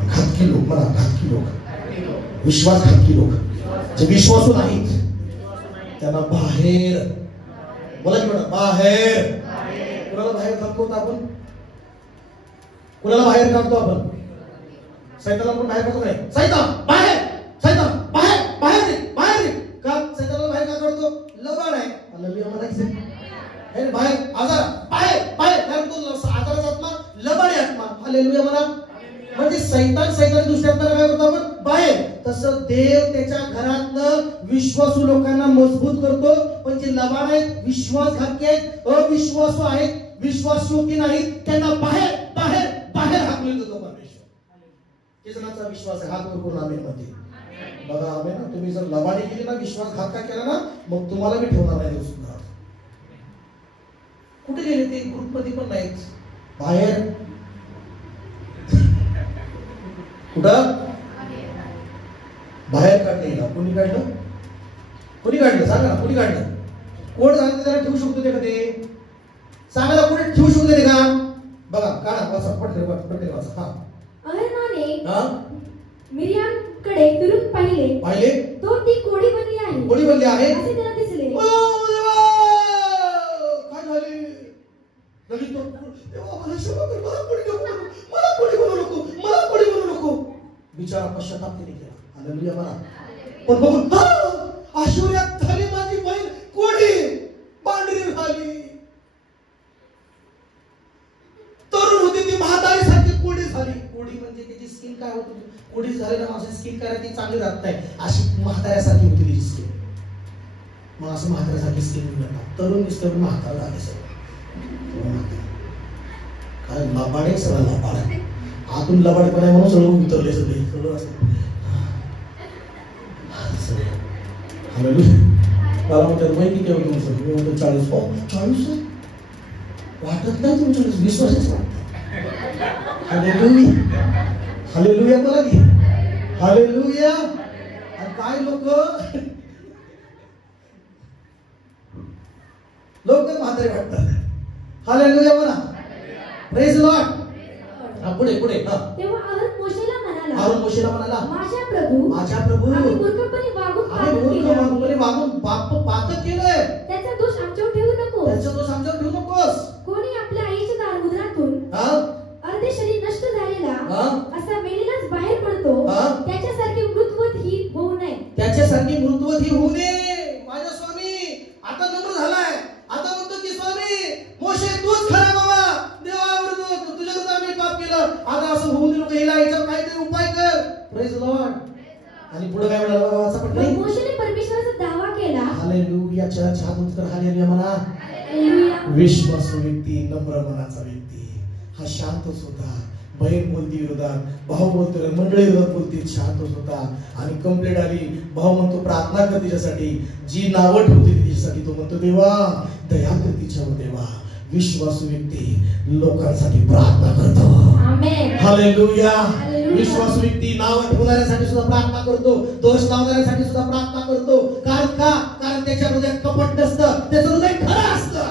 घातकी लोक, म्हणा घातकी लोक, विश्वासघातकी लोक, जे विश्वासू नाहीत, त्यांना बाहेर. बोला की म्हणा, बाहेर. कुणाला बाहेर काढतो आपण? कुणाला बाहेर काढतो आपण? सैतानाला पण बाहेर काढतो नाही. सैतान बाहेर, सैतान बाहेर, बाहेर रे, बाहेर रे. का सैतानाला बाहेर का काढतो? लबाड आहे. हालेलुया म्हणायचं. हे बाहेर, आजार बाहेर, बाहेर. कारण तो आजाराचा आत्मा लबाड आहे आत्मा. हालेलुया म्हणा. म्हणजे सैतानी दुसऱ्या आत्म्याला काय करतो आपण? बाहेर. तसं देव त्याच्या घरातनं विश्वासू लोकांना मजबूत करतो, पण जे लबाड आहेत, विश्वासघाती आहेत, अविश्वासू आहेत, विश्वासयोग्य नाहीत, त्यांना बाहेर, बाहेर, बाहेर हाकलून देतो परमेश्वर. किसनाचा विश्वास आहे? हात वर करून आमेन म्हणते. बघा आमेन ना. तुम्ही जर लबाडी केली ना, विश्वासघात का केला ना, मग तुम्हाला मी ठेवणार नाही सुद्धा. कुठे गेले ते? ग्रुपमध्ये पण नाहीत, बाहेर. कुठं? बाहेर काढलेला. कोणी काढलं? कोणी काढलं? सांगा ना, कोणी काढलं? कोण सांगते त्याला ठेवू शकतो ते का? ते सांगायला कोणी ठेवू शकतो ते का? बघा, काढा, वाचा, पटकन वाचा. हा. अहरोनाने मिरियामकडे फिरून पाहिले, तो ती कोडी बनली आहे. कोडी बनली आहे असे त्याला दिसले. काय झाले? लगेच तो, देवा मला क्षमा कर, मला कोडी नको, मला कोडी बनवू नको, मला कोडी बनवू नको. बिचारा पश्चाताप केला. हालेलुया म्हणा. पण बघून, आश्चर्यात झाली माझी बहीण कोडी पांढरी झाली. तरुण होती ती, म्हातारी सारखी कोडी झाली. कोडी म्हणजे त्याची स्किन काय होती? कोडी झाली ना, माझी स्किन काय ती चांगली राहत नाही, अशी म्हाताऱ्यासारखी होती तिची स्किन. मला असं म्हाताऱ्यासारखी स्किन करतात, तरुण दिसतं पण म्हातारा झाले सगळं. काय लबाडे, सगळं लबाड आहे. आतून लबाडपणा आहे म्हणून सगळं उतरले, सगळं असं. मला म्हणतात माहिती केव्हा तुमचं? मी म्हणतो 40. 40 वाटत नाही तुमच्या 20 वर्षाचं वाटतं. हालेलुया, हालेलुया बोला की हालेलुया. आणि काय लोक म्हातारे वाटतात. हालेलुया बोला, प्रेज लॉर्ड. पुढे पुढे. तेव्हा अहरोन मोशेला म्हणाला, माझ्या प्रभू आम्ही मूर्खपणे वागून पातक केलंय. त्याचा दोष आमच्यावर ठेवू नकोस. कोणी आपल्या आईच्या दारमुद्रातून अर्धे शरीर नष्ट झालेला असा मेलेलाच बाहेर पडतो, त्याच्यासारखी मृत्यूवत ही होऊ नये. माझ्या स्वामी आता नम्र झालाय. आता म्हणतो की स्वामी मोशे तूच खरा बाबा, देवा तुझ्याकडे आम्ही पाप केलं, आता असं होऊ नये. हिला याच्यावर काहीतरी उपाय कर. Praise Lord. आणि पुढे काय म्हणाला बाबा? असं पटलं मोशेने परमेश्वराचा दावा केला. हालेलुया. चर्च हात उंच कर. हालेलुया म्हणा. विश्वासू व्यक्ती, नम्र मनाचा व्यक्ती हा शांतच होता. बहीण बोलती विरोधात, भाऊ बोलतो मंडळी विरोधात बोलती, शांतच होता. आणि कंप्लेंट आली, भाऊ म्हणतो प्रार्थना कर तिच्यासाठी, जी नावं ठेवते तिच्यासाठी. तो म्हणतो देवा दया कर तिच्यावर. देवा विश्वासू व्यक्ती लोकांसाठी प्रार्थना करतो. आमेन. हालेलुया. विश्वासू व्यक्ती नाव ठेवणाऱ्यासाठी सुद्धा प्रार्थना करतो, दोष लावणाऱ्यासाठी सुद्धा प्रार्थना करतो. कारण त्याच्या हृदयात कपट नसतं, त्याचं हृदय खरं असतं.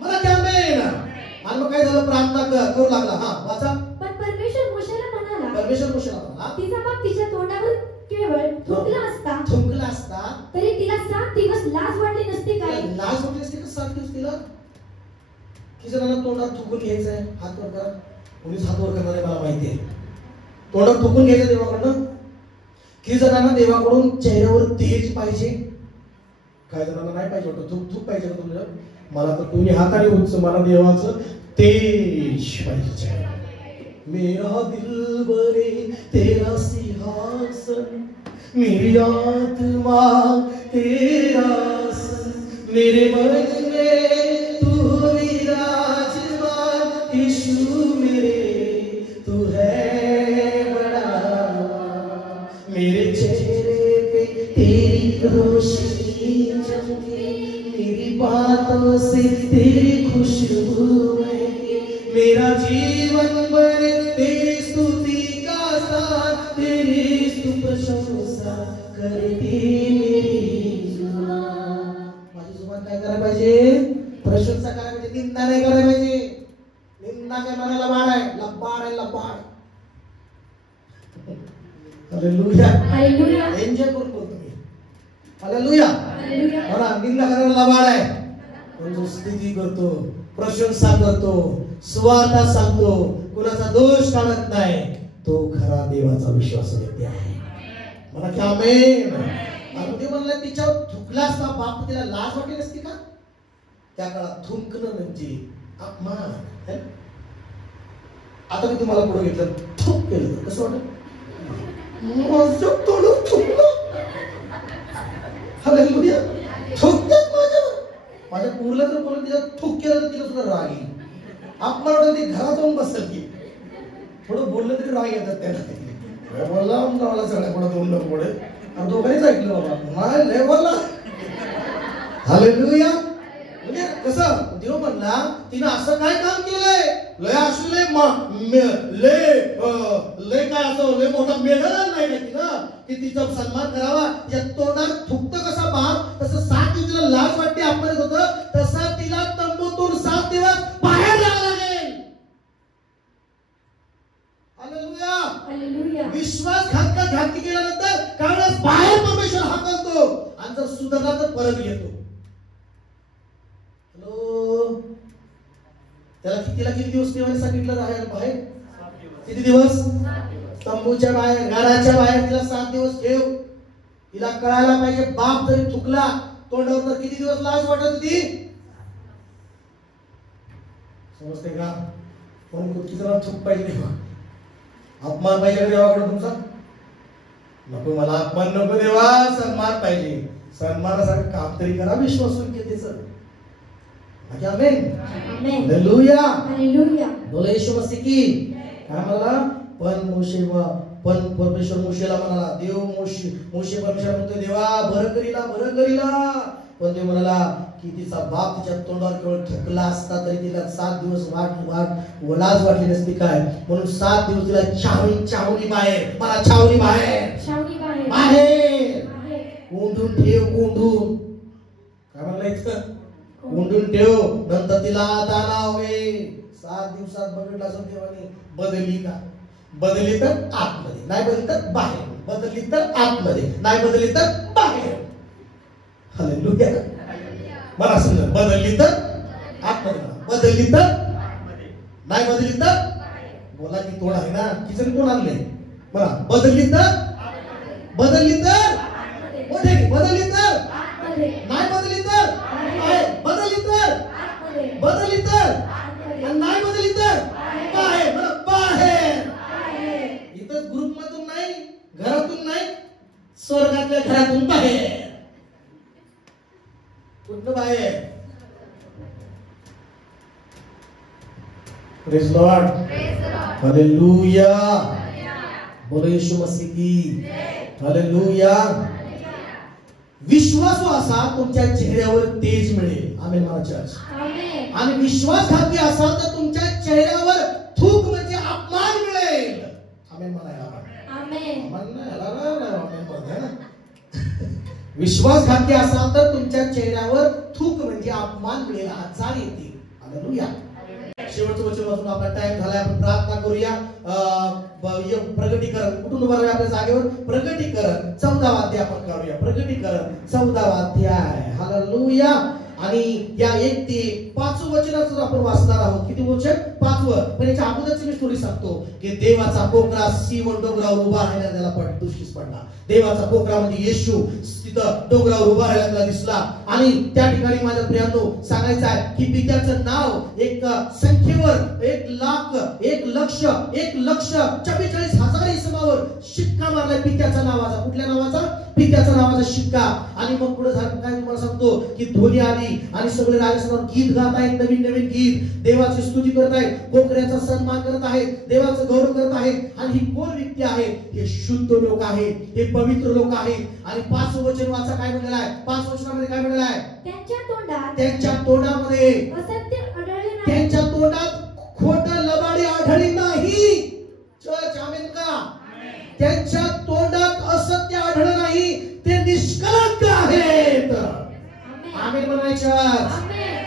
मला ते आमेन. आणि मग काय झालं? प्रार्थना करू लागला. वाचा. पण परमेश्वर मोशेला म्हणाला, तिचा बाप तिच्या तोंडावर केवळ थुंकला असता तरी तिला 7 दिवस लाज वाटली नसती काय? लाज वाटली असती का 7 दिवस तिला? की जणांना तोंडात थुकून घ्यायचंय, हात वर करा. कोणीच हात वर करणार आहे मला माहिती आहे. तोंडात थुकून घ्यायचं देवाकडनं. की जणांना देवाकडून चेहऱ्यावर तेज पाहिजे, काय जणांना नाही पाहिजे होतं, थुक पाहिजे का तुला? मला तर तुम्ही हाताने उंच, मला देवाचं तेज पाहिजे. मेरा दिल बरे तेरा सिंहासन, मेरी आत्मा तेरा सन, मेरे मन में तू विराजमान, यीशु मेरे तू है बड़ा, मेरे चेहरे पे तेरी रोशनी चमके, मेरी बातों से तेरी खुशबू महके, मेरा जीवन भर तेरी स्तुति का साथ, तेरी प्रशंसा करती मेरी जुबान. माझी जुबान काय करायला पाहिजे? प्रशंसा करायला पाहिजे, निंदा नाही करायला पाहिजे. निंदा करणारा लबाड आहे, लबाड आहे, लबाड. Hallelujah, hallelujah. एन्जॉय करून बोलतो मी. Hallelujah, hallelujah. मला निंदा करणारा लबाड आहे, पण जो स्तुती करतो, प्रशंसा करतो, सुवार्ता सांगतो, कुणाचा दोष काढत नाही, तो खरा देवाचा विश्वास व्यक्ती आहे. मला की आमेन. आणि ते म्हणलं तिच्यावर थुकला असता बाप, तिला लाज वाटली नसती का? त्या काळात थुंकणं म्हणजे अपमान. आता मी तुम्हाला पुढे घेतलं, थुक केलं तर कसं वाटत? माझं तोंड थुकलं. हालेलुया. थुकतात माझ्या पूरला जर बोलत तिला थुक केलं तर तिला सुद्धा राग येईल. अपमान वाटत, ती घरात येऊन बसेल की थोडं बोललं तरी राग येतात त्याला. बोलला मला सगळ्या पुढे दोन लोक पुढे आणि दोघांनीच ऐकलं बाबा, नाही लय बोलला. हालेलुया. म्हणजे कसं देव म्हणला तिनं असं काय काम केलंय, लय असं लय काय असं लय मोठा मेघाला नाही तिनं की तिचा सन्मान करावा. या तोंडात थुकतं कसा बाप, तसं 7 दिवस तिला लाज वाटते, अपमान होतं, तसा तिला तंबूतून 7 दिवस बाहेर जावं लागेल. Hallelujah, hallelujah. विश्वासघाती केल्यानंतर कारण बाहेर परमेश्वर हाकलतो आणि जर सुधारला तर परत येतो. त्याला किती दिवस देवाने सांगितलं राहायला बाहेर? किती दिवस? तंबूच्या बाहेर, घराच्या बाहेर तिला 7 दिवस ठेव. तिला कळायला पाहिजे बाप जरी थुकला तोंडावर तर किती दिवस लाज वाटत होती. समजते का? म्हणून किती थुक पाहिजे देवा, अपमान पाहिजे देवाकडे तुमचा? नको मला अपमान नको देवा, सन्मान पाहिजे. सन्मानासारखं काम तरी करा विश्वासूनतेचं. आमेन. आमेन. हालेलुया. हालेलुया. बोला येशू मसीह की. काय म्हणाला? पण परमेश्वर मोशेला म्हणाला, देव मोशे परमेश्वर म्हणतो, देवा बरं करीला. पण देव म्हणाला की तिचा बाप तिच्या तोंडावर केवळ थुकला असता तरी तिला 7 दिवस लाज वाटली नसती. काय म्हणून 7 दिवस तिला चावली बाहेर. मला चावली बाहेर. कोंडून ठेव. काय म्हणलं इथं? कोंडून ठेव. नंतर तिला दाना हवे. 7 दिवसात बघितलं असं देवाने. बदलली का? बदलली तर आतमध्ये, नाही बदलली तर बाहेर. बदलली तर आतमध्ये, नाही बदलली तर बाहेर. हालेलुया. मला समजा, बदलली तर आतमध्ये, बदलली तर नाही बदलली तर. बोला की तोड आहे ना, किचन कोण आणले मला? बदलली तर मोठे, बदलली तर नाही बदलली तर बदलली तर नाही बदलली तर बाहेर. मला बाहेर. इथं ग्रुप मधून नाही, घरातून नाही, स्वर्गातल्या घरातून बाहेर. कुठं बाहेर? Praise Lord. हालेलुया. बोलो येशू मसीह की. हालेलुया. विश्वासू असा तुमच्या चेहऱ्यावर तेज मिळेल. आमेन म्हणा चर्च. आणि विश्वासघाती असाल तर तुमच्या चेहऱ्यावर थूक म्हणजे अपमान मिळेल. आमेन म्हणायला. विश्वासघाती असाल तर तुमच्या चेहऱ्यावर थूक म्हणजे अपमान मिळेल, आजार येतील. हालेलुया. शेवटचं वचन वाचून आपला टाइम झालाय. आपण प्रार्थना करूया. प्रगटीकरण कुठून उभारूया आपल्या जागेवर? प्रगटीकरण 14वा अध्याय आपण करूया. प्रगटीकरण 14वा अध्याय. हालेलुया. आणि या 1 ते 5 वचनाचं आपण वाचणार आहोत. किती वचन? 5. पण याच्या अगोदरची मी स्टोरी सांगतो की देवाचा पोकरा सीवन डोंगरावर उभा राहिला, त्याला दृष्टीस पडला. देवाचा पोकरा म्हणजे येशू तिथं डोंगरावर उभा राहिला, त्याला दिसला. आणि त्या ठिकाणी माझ्या प्रियांनो सांगायचं आहे की पित्याचं नाव एक संख्येवर 1,44,000 इसमावर शिक्का मारलाय. पित्याच्या नावाचा. कुठल्या नावाचा? पित्याच्या नावाचा शिक्का. आणि मग पुढे झालं काय तुम्हाला सांगतो की ध्वनी आली आणि सगळे राजस्थान गीत गात आहेत, नवीन गीत, देवाची स्तुती करत आहेत, पोकऱ्याचा सन्मान करत आहेत, देवाचं गौरव करत आहेत. आणि ही कोण व्यक्ती आहे? हे शुद्ध लोक आहेत, हे पवित्र लोक आहेत. आणि 5 वचन वाचा काय म्हणलेलं आहे? 5 वचनामध्ये काय म्हणलेलं आहे? त्यांच्या तोंडामध्ये असत्य आढळले नाही. त्यांच्या तोंडात खोटं लबाडी आढळली नाही. चर्च आमेन का? त्यांच्या तोंडात असत्य आढळलं नाही. ते निष्कलंक आहेत. आमेन म्हणायचं.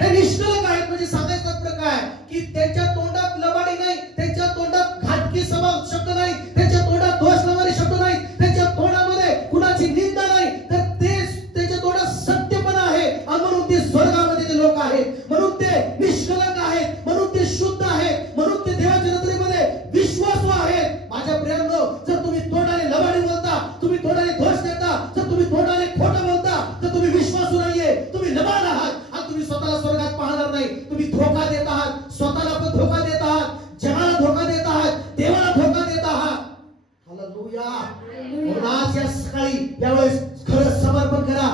ते निष्कलंक आहेत म्हणजे सांगायचा प्रकार की त्यांच्या तोंडात लबाडी नाही, त्यांच्या तोंडात घातकी स्वभाव शब्द नाही, त्यांच्या तोंडात दोष लावणारे शब्द नाही, त्यांच्या तोंडामध्ये कुणाची निंदा नाही, तर ते त्यांच्या तोंडात सत्यपणा आहे. म्हणून ते स्वर्गामध्ये ते लोक आहेत, म्हणून ते निष्कलंक आहेत, म्हणून ते शुद्ध आहेत, म्हणून ते देवाच्या नजरेमध्ये विश्वासू आहेत. माझ्या प्रियांनो, जर तुम्ही तोंडाने लबाडी बोलता, तुम्ही तोंडाने दोष देता, जर तुम्ही तोंडाने खोटं बोलता, तर तुम्ही विश्वासू नाहीये, तुम्ही लबाड आहात. आणि तुम्ही स्वतःला स्वर्गात पाहणार नाही. तुम्ही धोका देत आहात, स्वतःला पण धोका देत आहात, जगाला धोका देत आहात, देवाला धोका देत आहात. हालेलुया. म्हणून आज या सकाळी यावेळेस खरं समर्पण करा.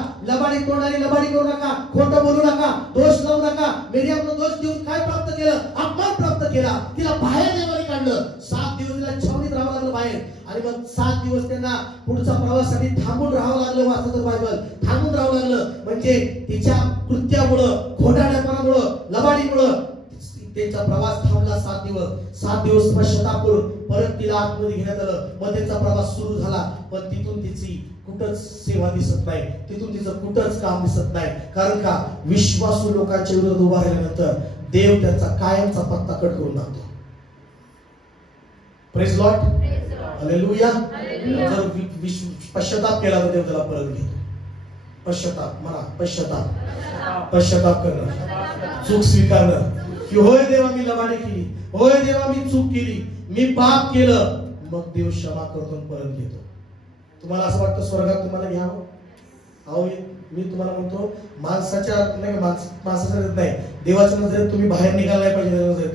तोंडाने लबाडी करू नका, खोटं बोलू नका, दोष लावू नका. मिडियामला दोष देऊन काय प्राप्त केलं? अपमान प्राप्त केला. तिला बाहेर देवाने काढलं. 7 दिवस तिला छावणीत राहावं लागलं बाहेर. आणि मग 7 दिवस त्यांना पुढच्या प्रवासासाठी थांबून राहावं लागलं. वाचतं बायबल, थांबून राहावं लागलं. म्हणजे तिच्या कृत्यामुळं, खोटारडेपणामुळं, लबाडीमुळं त्यांचा प्रवास थांबला. 7 दिवस पश्चाताप करून परत तिला आतमध्ये घेण्यात आलं. मग त्यांचा प्रवास सुरू झाला. पण तिथून तिची कुठंच सेवा दिसत नाही, तिथून तिचं कुठंच काम दिसत नाही. कारण का? विश्वासू लोकांच्या विरोधात उभा राहिल्यानंतर देव त्यांचा कायमचा पत्ता कट करून टाकतो. Praise Lord. हालेलुया. जर पश्चाताप केला तर देव त्याला परत घेतो. पश्चाताप म्हणा. पश्चाताप करणं, चूक स्वीकारणं की होय देवा मी लबाडी केली, होय देवा मी चूक केली, मी पाप केलं. मग देव क्षमा करतो आणि परत घेतो. तुम्हाला असं वाटतं स्वर्गात तुम्हाला घ्यावं? अहो मी तुम्हाला म्हणतो माणसाच्या नाही, देवाच्या नजरेत तुम्ही बाहेर निघाला नाही पाहिजे.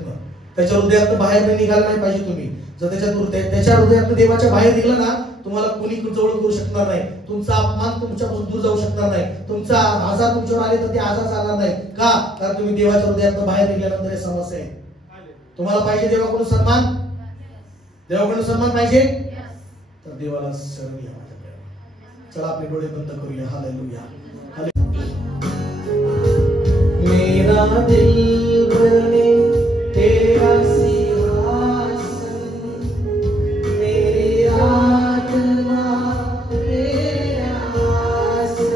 त्याच्या हृदयात बाहेर निघाला नाही पाहिजे तुम्ही. जर त्याच्या हृदयात देवाच्या बाहेर निघाला ना तुम्हाला कोणी जवळ करू शकणार नाही, तुमचा अपमान तुमच्यापासून दूर जाऊ शकणार नाही, तुमचा आजार तुमच्यावर आले तर ते आजार चालणार नाही. का? कारण तुम्ही देवाच्या हृदयातून बाहेर निघाल्यानंतर हे समस्या आहे. तुम्हाला पाहिजे देवाकडून सन्मान, देवाकडून सन्मान पाहिजे तर देवाला शरण घ्या. चला आपले डोळे बंद करूया. हालेलुया. मेरा दिल भरने तेरा सिंहासन, मेरी आत्मा तेरा आसन.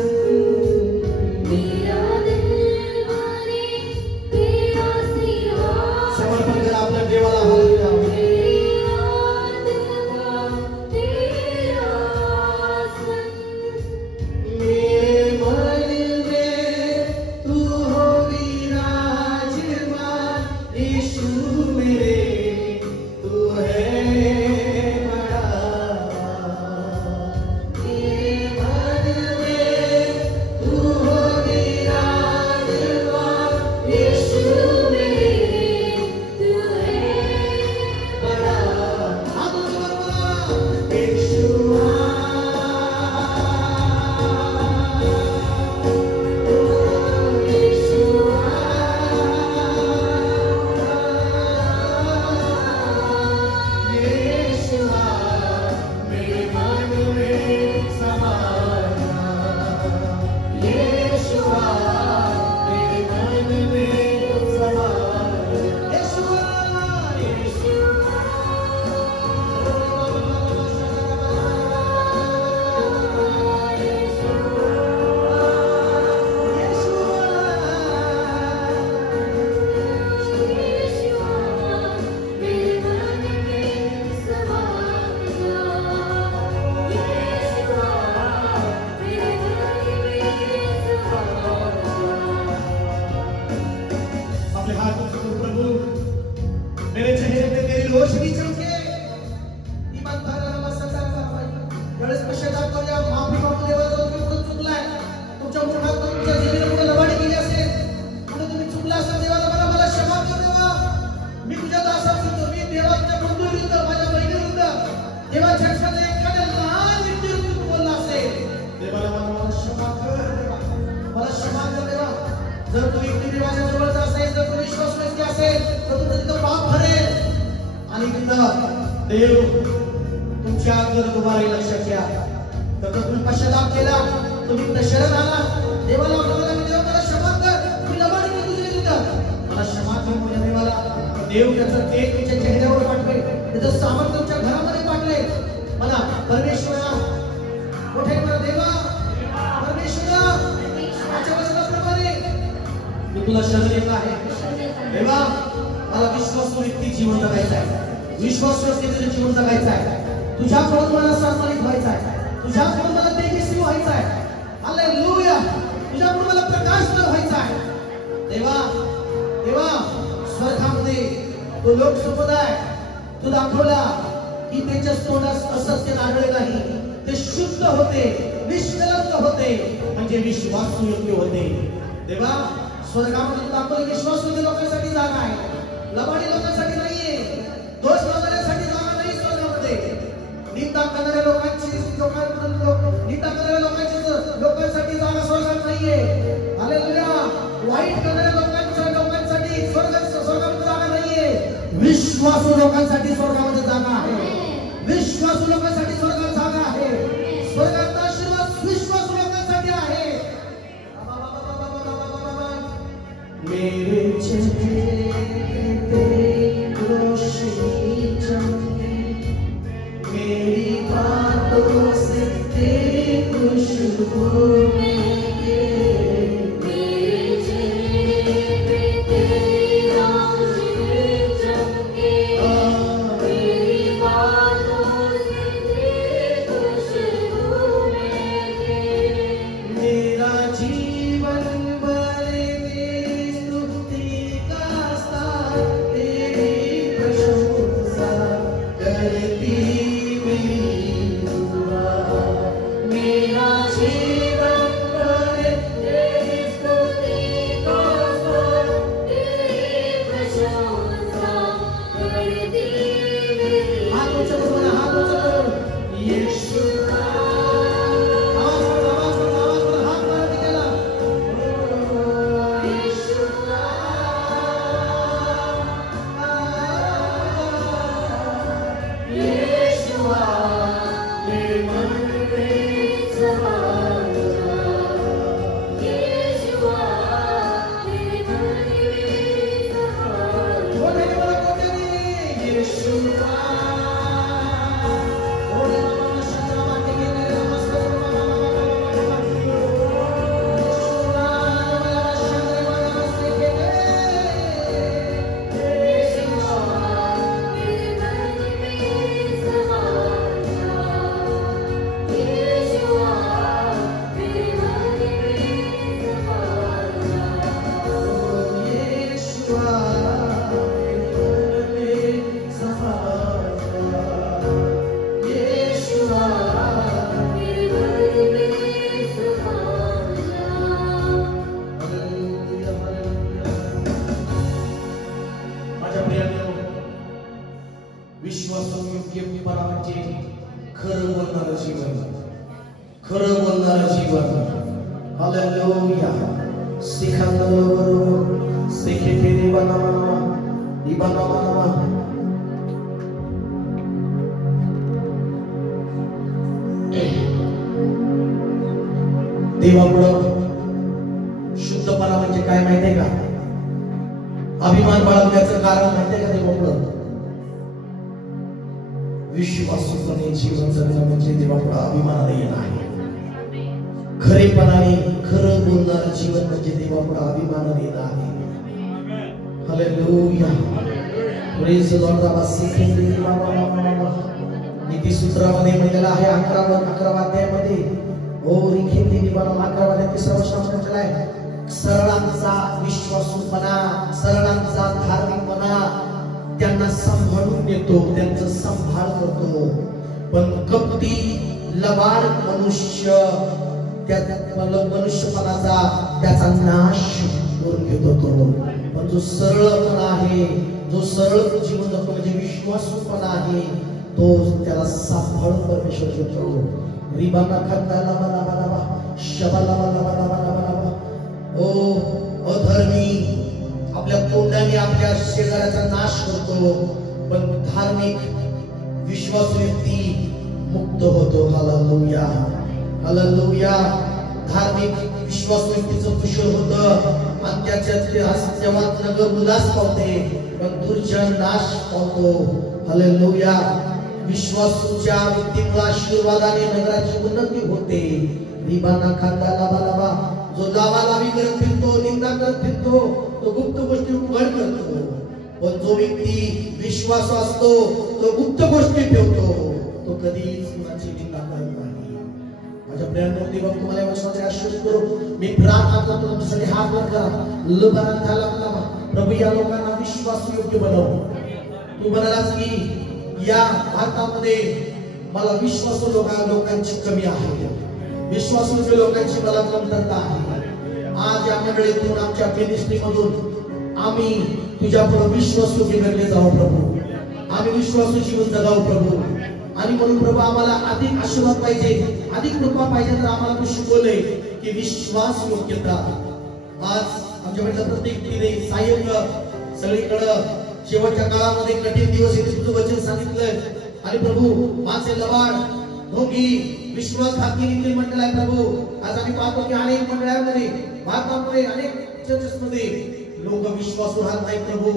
मेरा दिल भरे तेरा सिंहासन, समर्पण करा आपल्या देवाला. हालेलुया. मेरी आत्मा तेरा आसन. मेरे मन में तू हो विराजमान, यीशु मेरे तू है बड़ा. मेरे मन में तू हो विराजमान, यीशु मेरे तू है बड़ा. हाथों से बोलो यीशु. मेरे चेहरे पे तेरी रोशनी चमके. गणेश पश्चाताप करूया, माफी मागू देवाजवळ. तुम्ही कुठे चुकलाय, तुमच्या मुखात तुमच्या जिभेने कुठे लबाडी केली असेल, कुठे तुम्ही चुकला असेल, देवाला म्हणा मला क्षमा कर देवा. मी तुझ्या दासाच होतो, मी देवाच्या बंधूविरुद्ध, माझ्या बहिणीविरुद्ध, देवाच्या एखाद्या लहान व्यक्तीविरुद्ध तू बोलला असेल, देवाला म्हणा मला क्षमा कर देवा, मला क्षमा कर देवा. जर तू व्यक्ती देवाच्या जवळचा असेल, जर तू विश्वास व्यक्ती असेल तर तुझं तिथं पाप भरेल आणि तिथं देव तुमच्या अंगावर तुम्हाला लक्षात घ्या. तर तुम्ही पश्चाताप केला, तुम्ही शरण आला, देवाला म्हणाला की देवा मला क्षमा कर, मी लबाडी केली तुझ्या तिथं, मला क्षमा कर तुझ्या देवाला. देव त्याचं तेज तुमच्या चेहऱ्यावर पाठवेल, त्याचं सामर्थ्य तुमच्या घरामध्ये पाठवेल. मला परमेश्वरा मोठे मला देवा, परमेश्वरा आजच्या वचनाप्रमाणे मी तुला शरण येत आहे. देवा मला विश्वासू व्यक्ती जीवन जगायचा आहे, विश्वासू व्यक्तीचं जीवन जगायचं आहे. तुझ्याकडून मला सन्मानित व्हायचं आहे, तुझ्याकडून मला तेजस्वी व्हायचं आहे. हालेलुया. तुझ्याकडून मला प्रकाश व्हायचा आहे. देवा देवा स्वर्गामध्ये तो लोक समुदाय तू दाखवला की त्याच्या तोंडात असत्य आढळले नाही, ते शुद्ध होते, निष्कलंक होते, म्हणजे विश्वासू योग्य होते. देवा स्वर्गामध्ये दाखवलं विश्वासू लोकांसाठी जागा आहे, लबाडी लोकांसाठी नाहीये, दोष लावण्यासाठी जागा नाही स्वर्गामध्ये. निंदा करणाऱ्या लोकांसाठी जागा स्वर्गात नाहीये. हालेलुया. वाईट करणाऱ्या लोकांसाठी स्वर्गामध्ये जागा नाहीये. विश्वासू लोकांसाठी स्वर्गामध्ये जागा आहे, विश्वासू लोकांसाठी स्वर्गात जागा आहे. स्वर्गाचा आशीर्वाद विश्वासू लोकांसाठी आहे. मेरे चेहरे पे रोशनी चमके, मेरी बातों से तेरी खुशबू महके. मेरे चेहरे पे तेरी रोशनी चमके, मेरी बातों से तेरी खुशबू महके. मेरा जीवन भरे तेरी स्तुति का स्थान, तेरी प्रशंसा करती मेरी दुआ. मेरा जीवन म्हणजे खरं बोलणारं जीवन, खरं बोलणारं जीवन. हालेलुया. सिखांदलो सिखेते दिबाना देवापुढं शुद्धपणा म्हणजे काय माहितीये का? अभिमान बाळगण्याचं कारण माहितीये का? देवापुढं विश्वासूपणे जीवन जगणं म्हणजे देवापुढं अभिमानाने येणं आहे. खरेपणाने खरं बोलणारं जीवन म्हणजे देवापुढं अभिमानाने येणं आहे. हालेलुया. Praise the lord. नीती सूत्रामध्ये म्हटलेलं आहे 11व्या अध्यायामध्ये रिखेती बनवून 11व्या अध्यायात 3रा वचन म्हटलेलं आहे, सरळांचा विश्वासूपणा, सरळांचा धार्मिकपणा त्यांना सांभाळून येतो, त्यांचं संभाळ करतो. पण कपटी लबाड मनुष्य त्या मनुष्यपणाचा त्याचा नाश करून घेतो. पण जो सरळपणा आहे, जो सरळ जीवन जगतो म्हणजे विश्वासूपणा आहे, तो त्याला सांभाळून परमेश्वर घेतो. रिबाना खाताला मला मला शबाला मला मला मला मला. ओ अधर्मी आपल्या तोंडाने आपल्या शेजाऱ्याचा नाश करतो, पण धार्मिक विश्वासू व्यक्ती मुक्त होतो. हालेलुया. हालेलुया. धार्मिक विश्वासू व्यक्तीचं कुशल होतं आणि त्याच्या तेव्हाच नगर उल्हास पावते, पण दुर्जन नाश पावतो. हालेलुया. विश्वासूच्या व्यक्तीमुळे आशीर्वादाने नगराची उन्नती होते. रिबाना खाताला बालाबा. जो लावालावी करत फिरतो, निंदा करत फिरतो, तो गुप्त गोष्टी उघड करतो. पण जो व्यक्ती विश्वास असतो तो गुप्त गोष्टी ठेवतो, तो कधीच कुणाची निंदा करत नाही. माझ्या प्रियांनो, देवा तुम्हाला वचनाचे आशीर्वाद करो. मी प्रार्थना करतो तुमच्यासाठी हात वर करा. लबान झाला प्रभू या लोकांना विश्वास योग्य बनव. तू म्हणालास की या भारतामध्ये मला विश्वासू लोकांची कमी आहे, विश्वासू लोकांची मला कमतरता आहे. आज या मंडळीतून आमच्या मिनिस्ट्री मधून आम्ही तुझ्या पुढे विश्वासू बनले जाऊ प्रभू. आम्ही विश्वासू जीवन जगावं प्रभू. आणि म्हणून प्रभू आम्हाला अधिक आशीर्वाद पाहिजे, अधिक कृपा पाहिजे. तर आम्हाला तू शिकवलंय की विश्वास योग्यता. आज आमच्या म्हटलं प्रत्येक व्यक्तीने साहेब सगळीकडं शेवटच्या काळामध्ये कठीण दिवस येते तुझं वचन सांगितलंय. आणि प्रभू माझे लबाड ढोंगी विश्वासघाती नीती म्हटलेलं आहे प्रभू. आज आम्ही पाहतो की अनेक मंडळांमध्ये भारतामध्ये अनेक चर्चेसमध्ये लोक विश्वासू राहत नाही प्रभू.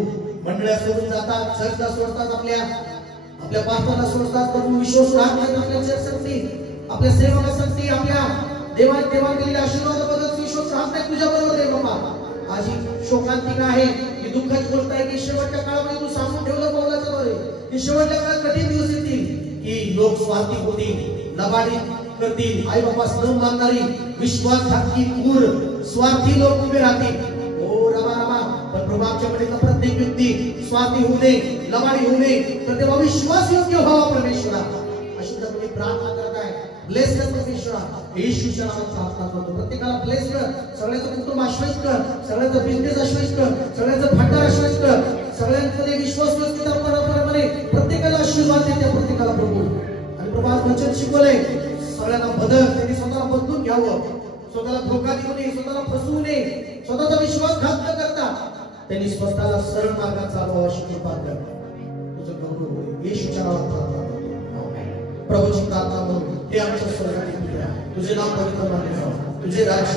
मंडळ्या सोडून जातात, चर्चला सोडतात, आपल्या पास्टरला सोडतात प्रभू. विश्वास राहत नाही आपल्या चर्चसाठी, आपल्या सेवकांसाठी, आपल्या देवाने दिलेल्या आशीर्वादाबद्दल विश्वास राहत नाही तुझ्या बरोबर आहे बाबा. आज ही शोकांतिका आहे, ही दुःखाची गोष्ट आहे की शेवटच्या काळामध्ये तू सांगून ठेवलं पावलाच्या वर की शेवटच्या काळात कठीण दिवस येतील की लोक स्वार्थी होतील, लबाडी करतील, आई बापास न मानणारी विश्वासघाती क्रूर स्वार्थी लोक उभे राहतील. ओ रबा रबा. पण प्रभू आमच्याकडे प्रत्येक व्यक्ती स्वार्थी होऊ नये, लबाडी होऊ नये, तर तेव्हा विश्वास योग्य व्हावा परमेश्वरा. अशी जर तुम्ही प्रार्थना करत आहे, ब्लेस कर परमेश्वरा. येशूच्या नावात प्रार्थना करतो. प्रत्येकाला ब्लेस कर, सगळ्यांचं कुटुंब आश्वस्त कर, सगळ्यांचा बिझनेस आश्वस्त कर, सगळ्यांचं भांडार आश्वस्त कर, सगळ्यांकडे विश्वास प्रमाणे प्रत्येकाला आशीर्वाद दे त्या प्रत्येकाला प्रभू. आणि प्रभू आज वचन शिकवलंय सगळ्यांना बदल, त्यांनी स्वतःला बदलून घ्यावं, स्वतःला धोका देऊ नये, स्वतःला फसवू नये, स्वतःचा विश्वासघात न करता त्यांनी स्वतःला सरळ मार्गात चालवावा अशी कृपा कर. तुझं गौरव होईल. येशूच्या नावात प्रार्थना करतो. प्रभूची प्रार्थना म्हणून हे आमच्या स्वर्गातील पित्या, तुझे नाव पवित्र मानले जावं, तुझे राज्य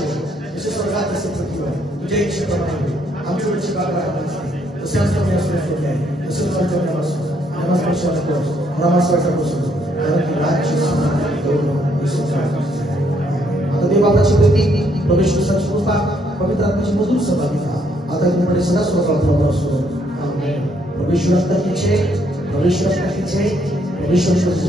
जसे स्वर्गात तसे पृथ्वीवर, तुझ्या इच्छेप्रमाणे आमची वेळची काळ तसे आमच्या मनात आहे, तसे तुमच्या मनात असो. नमस्कार आता देवाची प्रती प्रवेशाची कृपा पवित्र आत्म्याची मधुर सहभागिता आता तुम्हाला सदा स्वतः असो. आमेन. प्रवेश रक्ताची प्रवेश रक्ताची प्रवेश रक्ताची